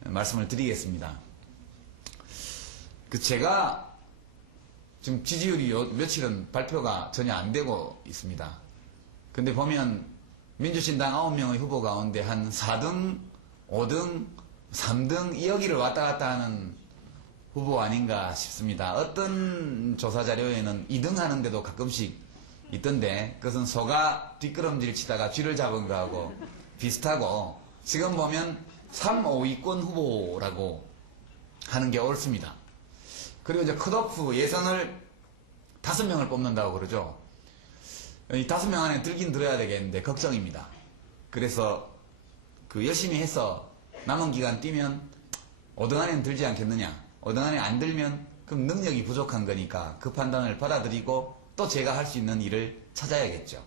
말씀을 드리겠습니다. 제가 지금 지지율이 며칠은 발표가 전혀 안 되고 있습니다. 근데 보면 민주신당 9명의 후보 가운데 한 4등, 5등, 3등 이 여기를 왔다 갔다 하는 후보 아닌가 싶습니다. 어떤 조사 자료에는 2등 하는데도 가끔씩 있던데 그것은 소가 뒷걸음질 치다가 쥐를 잡은 거하고 비슷하고 지금 보면 3, 5위권 후보라고 하는 게 옳습니다. 그리고 이제 컷오프 예선을 5명을 뽑는다고 그러죠. 이 5명 안에 들긴 들어야 되겠는데 걱정입니다. 그래서 열심히 해서 남은 기간 뛰면 5등 안에는 들지 않겠느냐. 5등 안에 안 들면 그럼 능력이 부족한 거니까 그 판단을 받아들이고 또 제가 할 수 있는 일을 찾아야겠죠.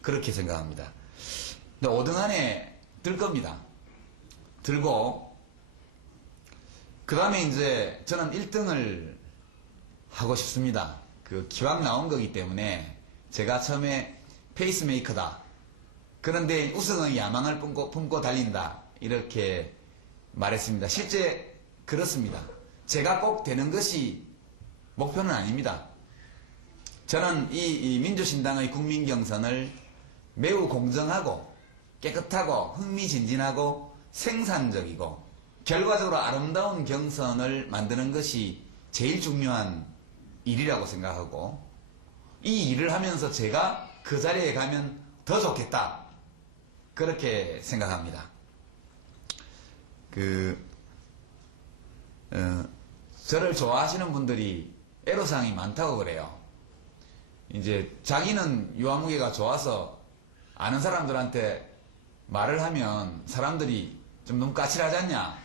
그렇게 생각합니다. 근데 5등 안에 들 겁니다. 들고 그 다음에 이제 저는 1등을 하고 싶습니다. 기왕 나온 거기 때문에 제가 처음에 페이스메이커다. 그런데 우승의 야망을 품고 달린다. 이렇게 말했습니다. 실제 그렇습니다. 제가 꼭 되는 것이 목표는 아닙니다. 저는 이 민주신당의 국민경선을 매우 공정하고 깨끗하고 흥미진진하고 생산적이고 결과적으로 아름다운 경선을 만드는 것이 제일 중요한 일이라고 생각하고 이 일을 하면서 제가 그 자리에 가면 더 좋겠다. 그렇게 생각합니다. 저를 좋아하시는 분들이 애로사항이 많다고 그래요. 이제 자기는 유아무개가 좋아서 아는 사람들한테 말을 하면 사람들이 좀 너무 까칠하지 않냐?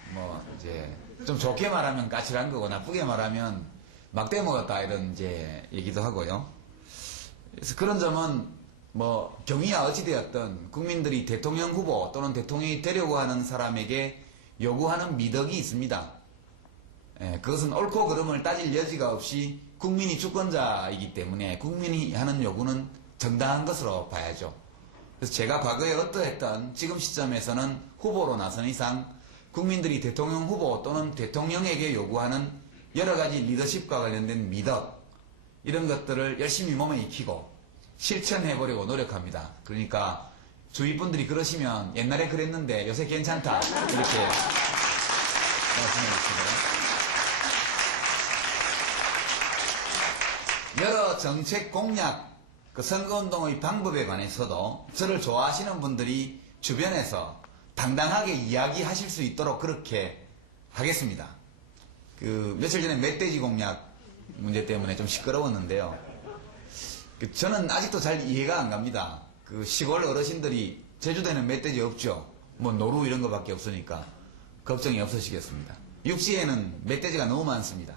이제 좀 좋게 말하면 까칠한 거고 나쁘게 말하면 막대 먹었다 이런 이제 얘기도 하고요. 그래서 그런 점은 경위야 어찌되었든 국민들이 대통령 후보 또는 대통령이 되려고 하는 사람에게 요구하는 미덕이 있습니다. 그것은 옳고 그름을 따질 여지가 없이 국민이 주권자이기 때문에 국민이 하는 요구는 정당한 것으로 봐야죠. 그래서 제가 과거에 어떠했던 지금 시점에서는 후보로 나선 이상 국민들이 대통령 후보 또는 대통령에게 요구하는 여러 가지 리더십과 관련된 미덕 이런 것들을 열심히 몸에 익히고 실천해보려고 노력합니다. 그러니까 주위 분들이 그러시면 옛날에 그랬는데 요새 괜찮다 이렇게 말씀해 주시고요. 여러 정책 공약, 선거운동의 방법에 관해서도 저를 좋아하시는 분들이 주변에서 당당하게 이야기하실 수 있도록 그렇게 하겠습니다. 며칠 전에 멧돼지 공약 문제 때문에 좀 시끄러웠는데요. 저는 아직도 잘 이해가 안 갑니다. 시골 어르신들이 제주도에는 멧돼지 없죠. 노루 이런 거밖에 없으니까 걱정이 없으시겠습니다. 육지에는 멧돼지가 너무 많습니다.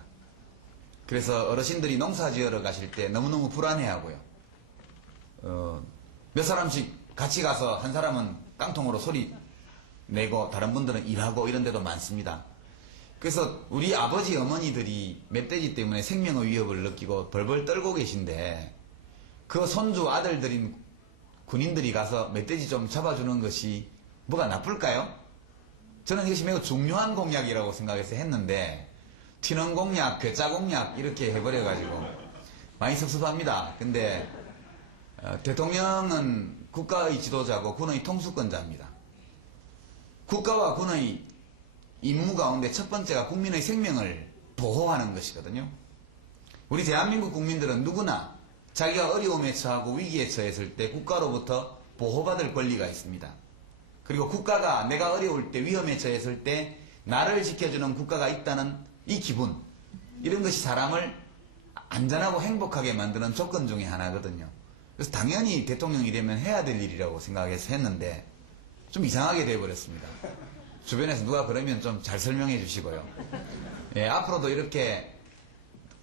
그래서 어르신들이 농사 지으러 가실 때 너무너무 불안해하고요. 몇 사람씩 같이 가서 한 사람은 깡통으로 소리 내고 다른 분들은 일하고 이런 데도 많습니다. 그래서 우리 아버지 어머니들이 멧돼지 때문에 생명의 위협을 느끼고 벌벌 떨고 계신데 그 손주 아들들인 군인들이 가서 멧돼지 좀 잡아주는 것이 뭐가 나쁠까요? 저는 이것이 매우 중요한 공약이라고 생각해서 했는데 튀는 공약, 괴짜 공약 이렇게 해버려가지고 많이 섭섭합니다. 근데 대통령은 국가의 지도자고 군의 통수권자입니다. 국가와 군의 임무 가운데 첫 번째가 국민의 생명을 보호하는 것이거든요. 우리 대한민국 국민들은 누구나 자기가 어려움에 처하고 위기에 처했을 때 국가로부터 보호받을 권리가 있습니다. 그리고 국가가 내가 어려울 때 위험에 처했을 때 나를 지켜주는 국가가 있다는 이 기분, 이런 것이 사람을 안전하고 행복하게 만드는 조건 중에 하나거든요. 그래서 당연히 대통령이 되면 해야 될 일이라고 생각해서 했는데 좀 이상하게 돼버렸습니다. 주변에서 누가 그러면 좀 잘 설명해 주시고요. 예, 앞으로도 이렇게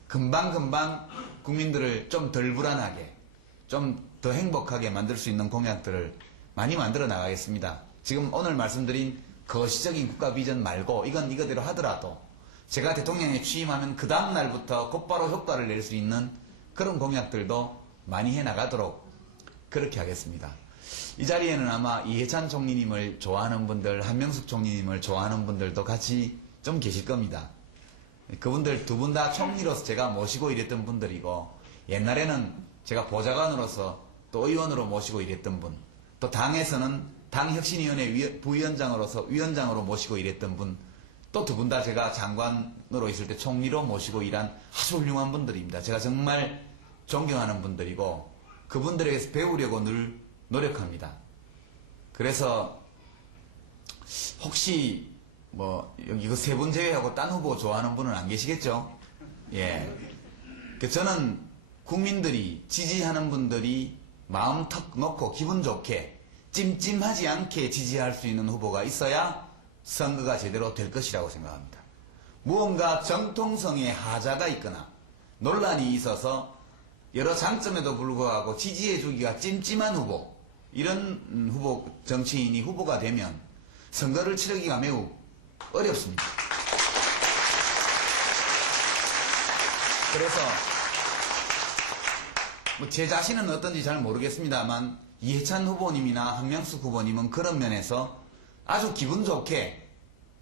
금방금방 국민들을 좀 덜 불안하게, 좀 더 행복하게 만들 수 있는 공약들을 많이 만들어 나가겠습니다. 지금 오늘 말씀드린 거시적인 국가 비전 말고 이건 이거대로 하더라도 제가 대통령에 취임하면 그 다음 날부터 곧바로 효과를 낼 수 있는 그런 공약들도 많이 해나가도록 그렇게 하겠습니다. 이 자리에는 아마 이해찬 총리님을 좋아하는 분들, 한명숙 총리님을 좋아하는 분들도 같이 좀 계실 겁니다. 그분들 두 분 다 총리로서 제가 모시고 일했던 분들이고, 옛날에는 제가 보좌관으로서 또 의원으로 모시고 일했던 분, 또 당에서는 당혁신위원회 부위원장으로서 위원장으로 모시고 일했던 분, 또 두 분 다 제가 장관으로 있을 때 총리로 모시고 일한 아주 훌륭한 분들입니다. 제가 정말 존경하는 분들이고 그분들에게서 배우려고 늘 노력합니다. 그래서 혹시 뭐 여기 그 세 분 제외하고 딴 후보 좋아하는 분은 안 계시겠죠? 예. 저는 국민들이 지지하는 분들이 마음 턱 놓고 기분 좋게 찜찜하지 않게 지지할 수 있는 후보가 있어야 선거가 제대로 될 것이라고 생각합니다. 무언가 정통성에 하자가 있거나 논란이 있어서 여러 장점에도 불구하고 지지해주기가 찜찜한 후보, 이런 후보, 정치인이 후보가 되면 선거를 치르기가 매우 어렵습니다. 그래서 뭐 제 자신은 어떤지 잘 모르겠습니다만 이해찬 후보님이나 한명숙 후보님은 그런 면에서 아주 기분 좋게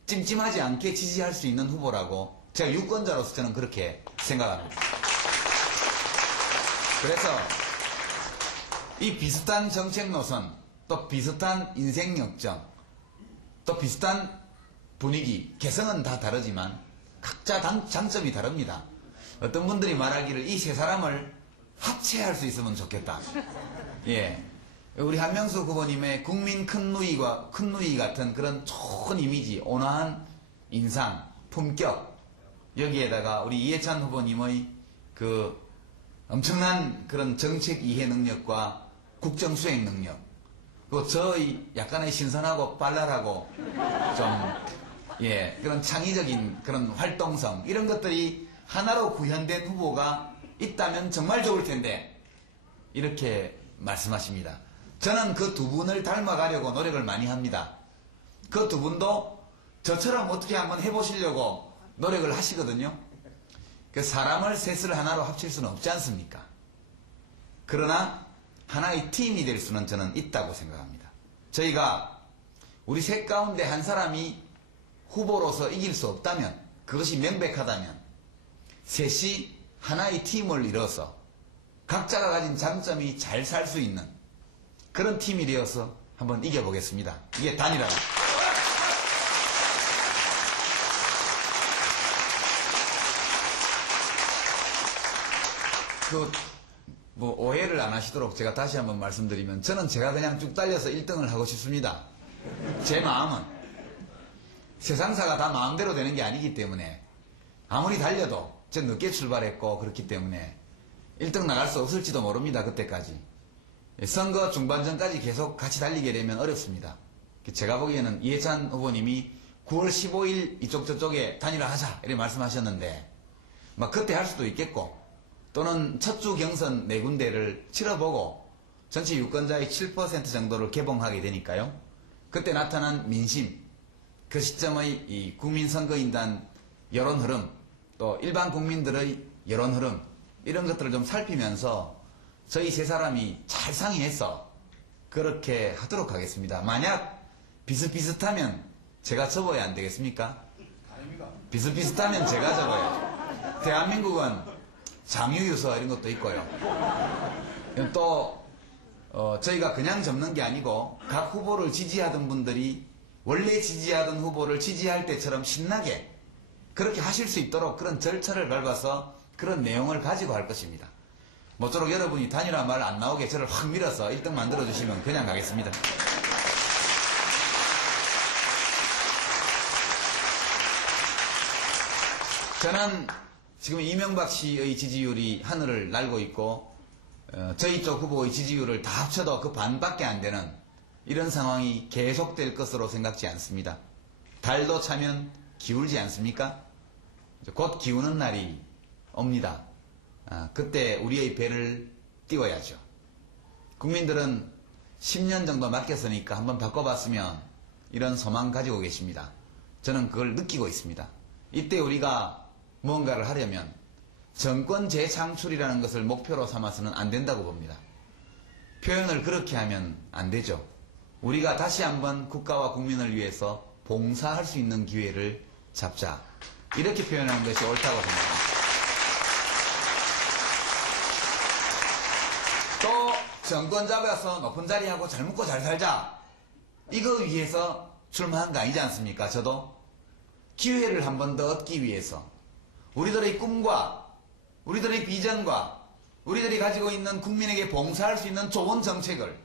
찜찜하지 않게 지지할 수 있는 후보라고 제가 유권자로서 저는 그렇게 생각합니다. 그래서 이 비슷한 정책 노선, 또 비슷한 인생 역정, 또 비슷한 분위기, 개성은 다 다르지만 각자 장점이 다릅니다. 어떤 분들이 말하기를 이 세 사람을 합체할 수 있으면 좋겠다. 예, 우리 한명숙 후보님의 국민 큰 누이 같은 그런 좋은 이미지, 온화한 인상, 품격, 여기에다가 우리 이해찬 후보님의 그 엄청난 그런 정책 이해 능력과 국정 수행 능력, 그리고 저의 약간의 신선하고 발랄하고 좀, 예, 그런 창의적인 그런 활동성, 이런 것들이 하나로 구현된 후보가 있다면 정말 좋을 텐데, 이렇게 말씀하십니다. 저는 그 두 분을 닮아가려고 노력을 많이 합니다. 그 두 분도 저처럼 어떻게 한번 해보시려고 노력을 하시거든요. 그 사람을 셋을 하나로 합칠 수는 없지 않습니까? 그러나 하나의 팀이 될 수는 저는 있다고 생각합니다. 저희가 우리 셋 가운데 한 사람이 후보로서 이길 수 없다면, 그것이 명백하다면 셋이 하나의 팀을 이뤄서 각자가 가진 장점이 잘 살 수 있는 그런 팀이 되어서 한번 이겨보겠습니다. 이게 단일화다. 뭐 오해를 안 하시도록 제가 다시 한번 말씀드리면, 저는 제가 그냥 쭉 달려서 1등을 하고 싶습니다. 제 마음은 세상사가 다 마음대로 되는 게 아니기 때문에, 아무리 달려도 전 늦게 출발했고 그렇기 때문에 1등 나갈 수 없을지도 모릅니다. 그때까지 선거 중반전까지 계속 같이 달리게 되면 어렵습니다. 제가 보기에는 이해찬 후보님이 9월 15일 이쪽 저쪽에 단일화하자 이렇게 말씀하셨는데, 막 그때 할 수도 있겠고, 또는 첫 주 경선 4군데를 치러보고 전체 유권자의 7% 정도를 개봉하게 되니까요. 그때 나타난 민심, 그 시점의 이 국민선거인단 여론 흐름, 또 일반 국민들의 여론 흐름, 이런 것들을 좀 살피면서 저희 세 사람이 잘 상의해서 그렇게 하도록 하겠습니다. 만약 비슷비슷하면 제가 접어야 안 되겠습니까? 아닙니다. 비슷비슷하면 제가 접어야죠. 대한민국은 장유유서 이런 것도 있고요. 또 저희가 그냥 접는 게 아니고 각 후보를 지지하던 분들이 원래 지지하던 후보를 지지할 때처럼 신나게 그렇게 하실 수 있도록 그런 절차를 밟아서 그런 내용을 가지고 할 것입니다. 모쪼록 여러분이 단일화 말 안 나오게 저를 확 밀어서 1등 만들어주시면 그냥 가겠습니다. 저는 지금 이명박 씨의 지지율이 하늘을 날고 있고 저희 쪽 후보의 지지율을 다 합쳐도 그 반밖에 안 되는 이런 상황이 계속될 것으로 생각지 않습니다. 달도 차면 기울지 않습니까? 곧 기우는 날이 옵니다. 그때 우리의 배를 띄워야죠. 국민들은 10년 정도 맡겼으니까 한번 바꿔봤으면 이런 소망 가지고 계십니다. 저는 그걸 느끼고 있습니다. 이때 우리가 무언가를 하려면 정권 재창출이라는 것을 목표로 삼아서는 안 된다고 봅니다. 표현을 그렇게 하면 안 되죠. 우리가 다시 한번 국가와 국민을 위해서 봉사할 수 있는 기회를 잡자. 이렇게 표현하는 것이 옳다고 생각합니다. 또 정권 잡아서 높은 자리하고 잘 먹고 잘 살자. 이거 위해서 출마한 거 아니지 않습니까? 저도 기회를 한 번 더 얻기 위해서 우리들의 꿈과 우리들의 비전과 우리들이 가지고 있는 국민에게 봉사할 수 있는 좋은 정책을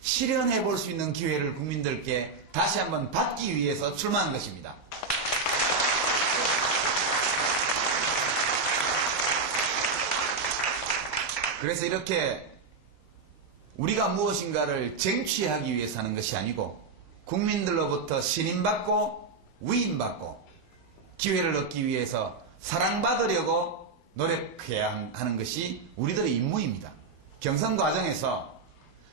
실현해 볼 수 있는 기회를 국민들께 다시 한번 받기 위해서 출마한 것입니다. 그래서 이렇게 우리가 무엇인가를 쟁취하기 위해서 하는 것이 아니고 국민들로부터 신임받고 위임받고 기회를 얻기 위해서 사랑받으려고 노력해야 하는 것이 우리들의 임무입니다. 경선 과정에서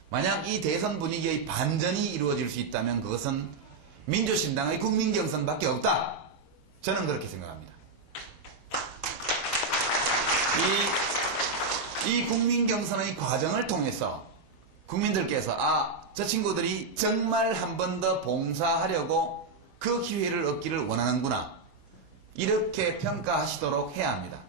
만약 이 대선 분위기의 반전이 이루어질 수 있다면 그것은 민주신당의 국민경선밖에 없다. 저는 그렇게 생각합니다. 이 국민경선의 과정을 통해서 국민들께서 저 친구들이 정말 한 번 더 봉사하려고 그 기회를 얻기를 원하는구나. 이렇게 평가하시도록 해야 합니다.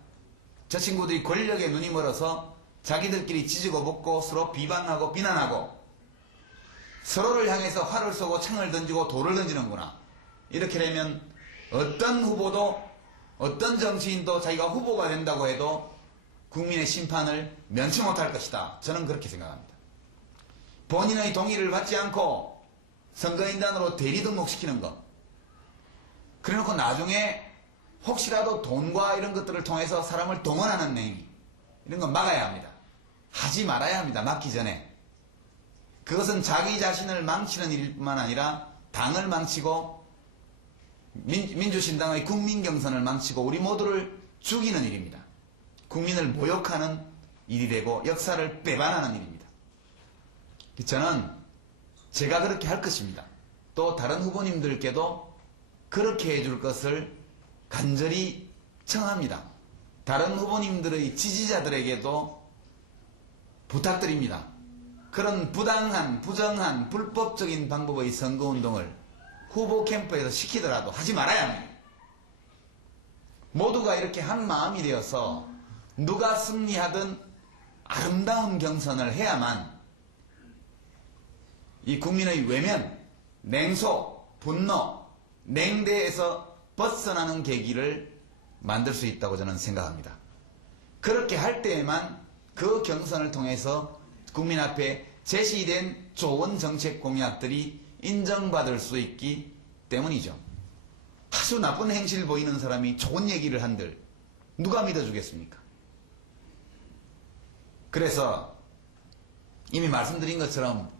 저 친구들이 권력에 눈이 멀어서 자기들끼리 지지고 볶고 서로 비방하고 비난하고 서로를 향해서 활을 쏘고 창을 던지고 돌을 던지는구나. 이렇게 되면 어떤 후보도 어떤 정치인도 자기가 후보가 된다고 해도 국민의 심판을 면치 못할 것이다. 저는 그렇게 생각합니다. 본인의 동의를 받지 않고 선거인단으로 대리 등록시키는 것. 그래놓고 나중에 혹시라도 돈과 이런 것들을 통해서 사람을 동원하는 행위, 이런 건 막아야 합니다. 하지 말아야 합니다. 막기 전에. 그것은 자기 자신을 망치는 일일 뿐만 아니라 당을 망치고 민주신당의 국민경선을 망치고 우리 모두를 죽이는 일입니다. 국민을 모욕하는 일이 되고 역사를 배반하는 일입니다. 저는 제가 그렇게 할 것입니다. 또 다른 후보님들께도 그렇게 해줄 것을 간절히 청합니다. 다른 후보님들의 지지자들에게도 부탁드립니다. 그런 부당한, 부정한, 불법적인 방법의 선거운동을 후보 캠프에서 시키더라도 하지 말아야 합니다. 모두가 이렇게 한 마음이 되어서 누가 승리하든 아름다운 경선을 해야만 이 국민의 외면, 냉소, 분노, 냉대에서 벗어나는 계기를 만들 수 있다고 저는 생각합니다. 그렇게 할 때에만 그 경선을 통해서 국민 앞에 제시된 좋은 정책 공약들이 인정받을 수 있기 때문이죠. 아주 나쁜 행실 보이는 사람이 좋은 얘기를 한들 누가 믿어주겠습니까? 그래서 이미 말씀드린 것처럼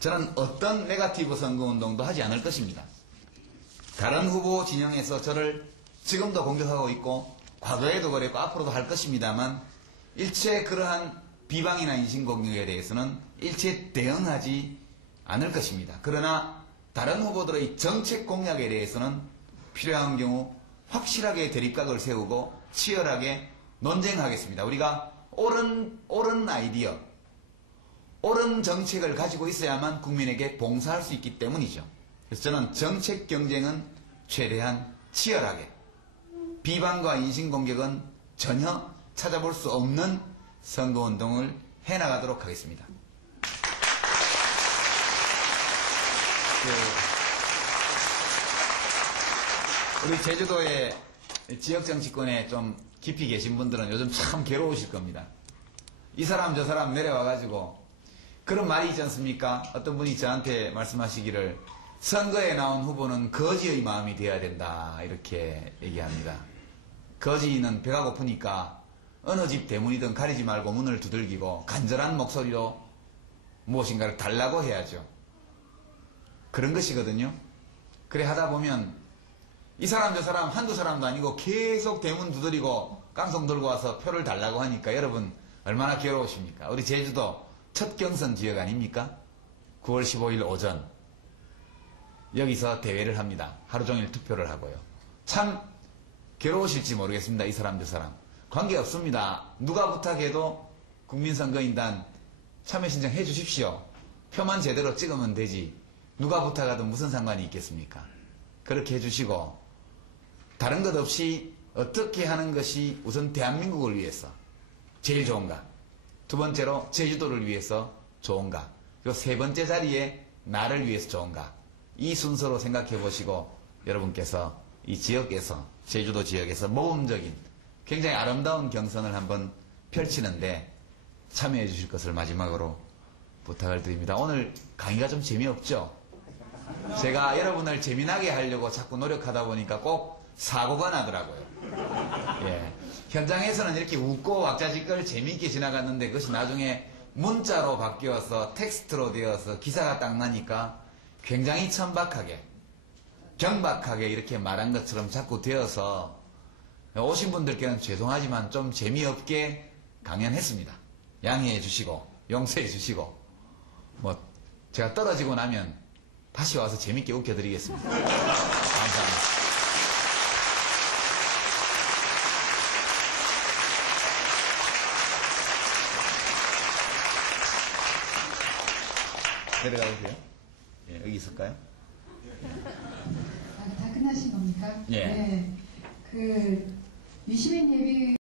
저는 어떤 네거티브 선거운동도 하지 않을 것입니다. 다른 후보 진영에서 저를 지금도 공격하고 있고 과거에도 그랬고 앞으로도 할 것입니다만 일체 그러한 비방이나 인신공격에 대해서는 일체 대응하지 않을 것입니다. 그러나 다른 후보들의 정책 공약에 대해서는 필요한 경우 확실하게 대립각을 세우고 치열하게 논쟁하겠습니다. 우리가 옳은 아이디어, 옳은 정책을 가지고 있어야만 국민에게 봉사할 수 있기 때문이죠. 그래서 저는 정책 경쟁은 최대한 치열하게, 비방과 인신공격은 전혀 찾아볼 수 없는 선거운동을 해나가도록 하겠습니다. 우리 제주도의 지역정치권에 좀 깊이 계신 분들은 요즘 참 괴로우실 겁니다. 이 사람 저 사람 내려와가지고 그런 말이 있지 않습니까? 어떤 분이 저한테 말씀하시기를 선거에 나온 후보는 거지의 마음이 되어야 된다 이렇게 얘기합니다. 거지는 배가 고프니까 어느 집 대문이든 가리지 말고 문을 두들기고 간절한 목소리로 무엇인가를 달라고 해야죠. 그런 것이거든요. 그래 하다 보면 이 사람 저 사람 한두 사람도 아니고 계속 대문 두드리고 깡통 들고 와서 표를 달라고 하니까 여러분 얼마나 괴로우십니까? 우리 제주도 첫 경선 지역 아닙니까? 9월 15일 오전 여기서 대회를 합니다. 하루 종일 투표를 하고요. 참 괴로우실지 모르겠습니다. 이 사람 저 사람 관계없습니다. 누가 부탁해도 국민선거인단 참여신청 해주십시오. 표만 제대로 찍으면 되지 누가 부탁하든 무슨 상관이 있겠습니까? 그렇게 해주시고 다른 것 없이 어떻게 하는 것이 우선 대한민국을 위해서 제일 좋은가, 두 번째로 제주도를 위해서 좋은가, 그리고 세 번째 자리에 나를 위해서 좋은가, 이 순서로 생각해 보시고 여러분께서 이 지역에서, 제주도 지역에서 모범적인 굉장히 아름다운 경선을 한번 펼치는데 참여해 주실 것을 마지막으로 부탁을 드립니다. 오늘 강의가 좀 재미없죠? 제가 여러분을 재미나게 하려고 자꾸 노력하다 보니까 꼭 사고가 나더라고요. 예. 현장에서는 이렇게 웃고 왁자지껄 재미있게 지나갔는데 그것이 나중에 문자로 바뀌어서 텍스트로 되어서 기사가 딱 나니까 굉장히 천박하게, 경박하게 이렇게 말한 것처럼 자꾸 되어서 오신 분들께는 죄송하지만 좀 재미없게 강연했습니다. 양해해 주시고 용서해 주시고 뭐 제가 떨어지고 나면 다시 와서 재밌게 웃겨드리겠습니다. 감사합니다. 내려가 보세요. 예, 여기 있을까요? 다 끝나신 겁니까? 예. 네. 그 유시민 예비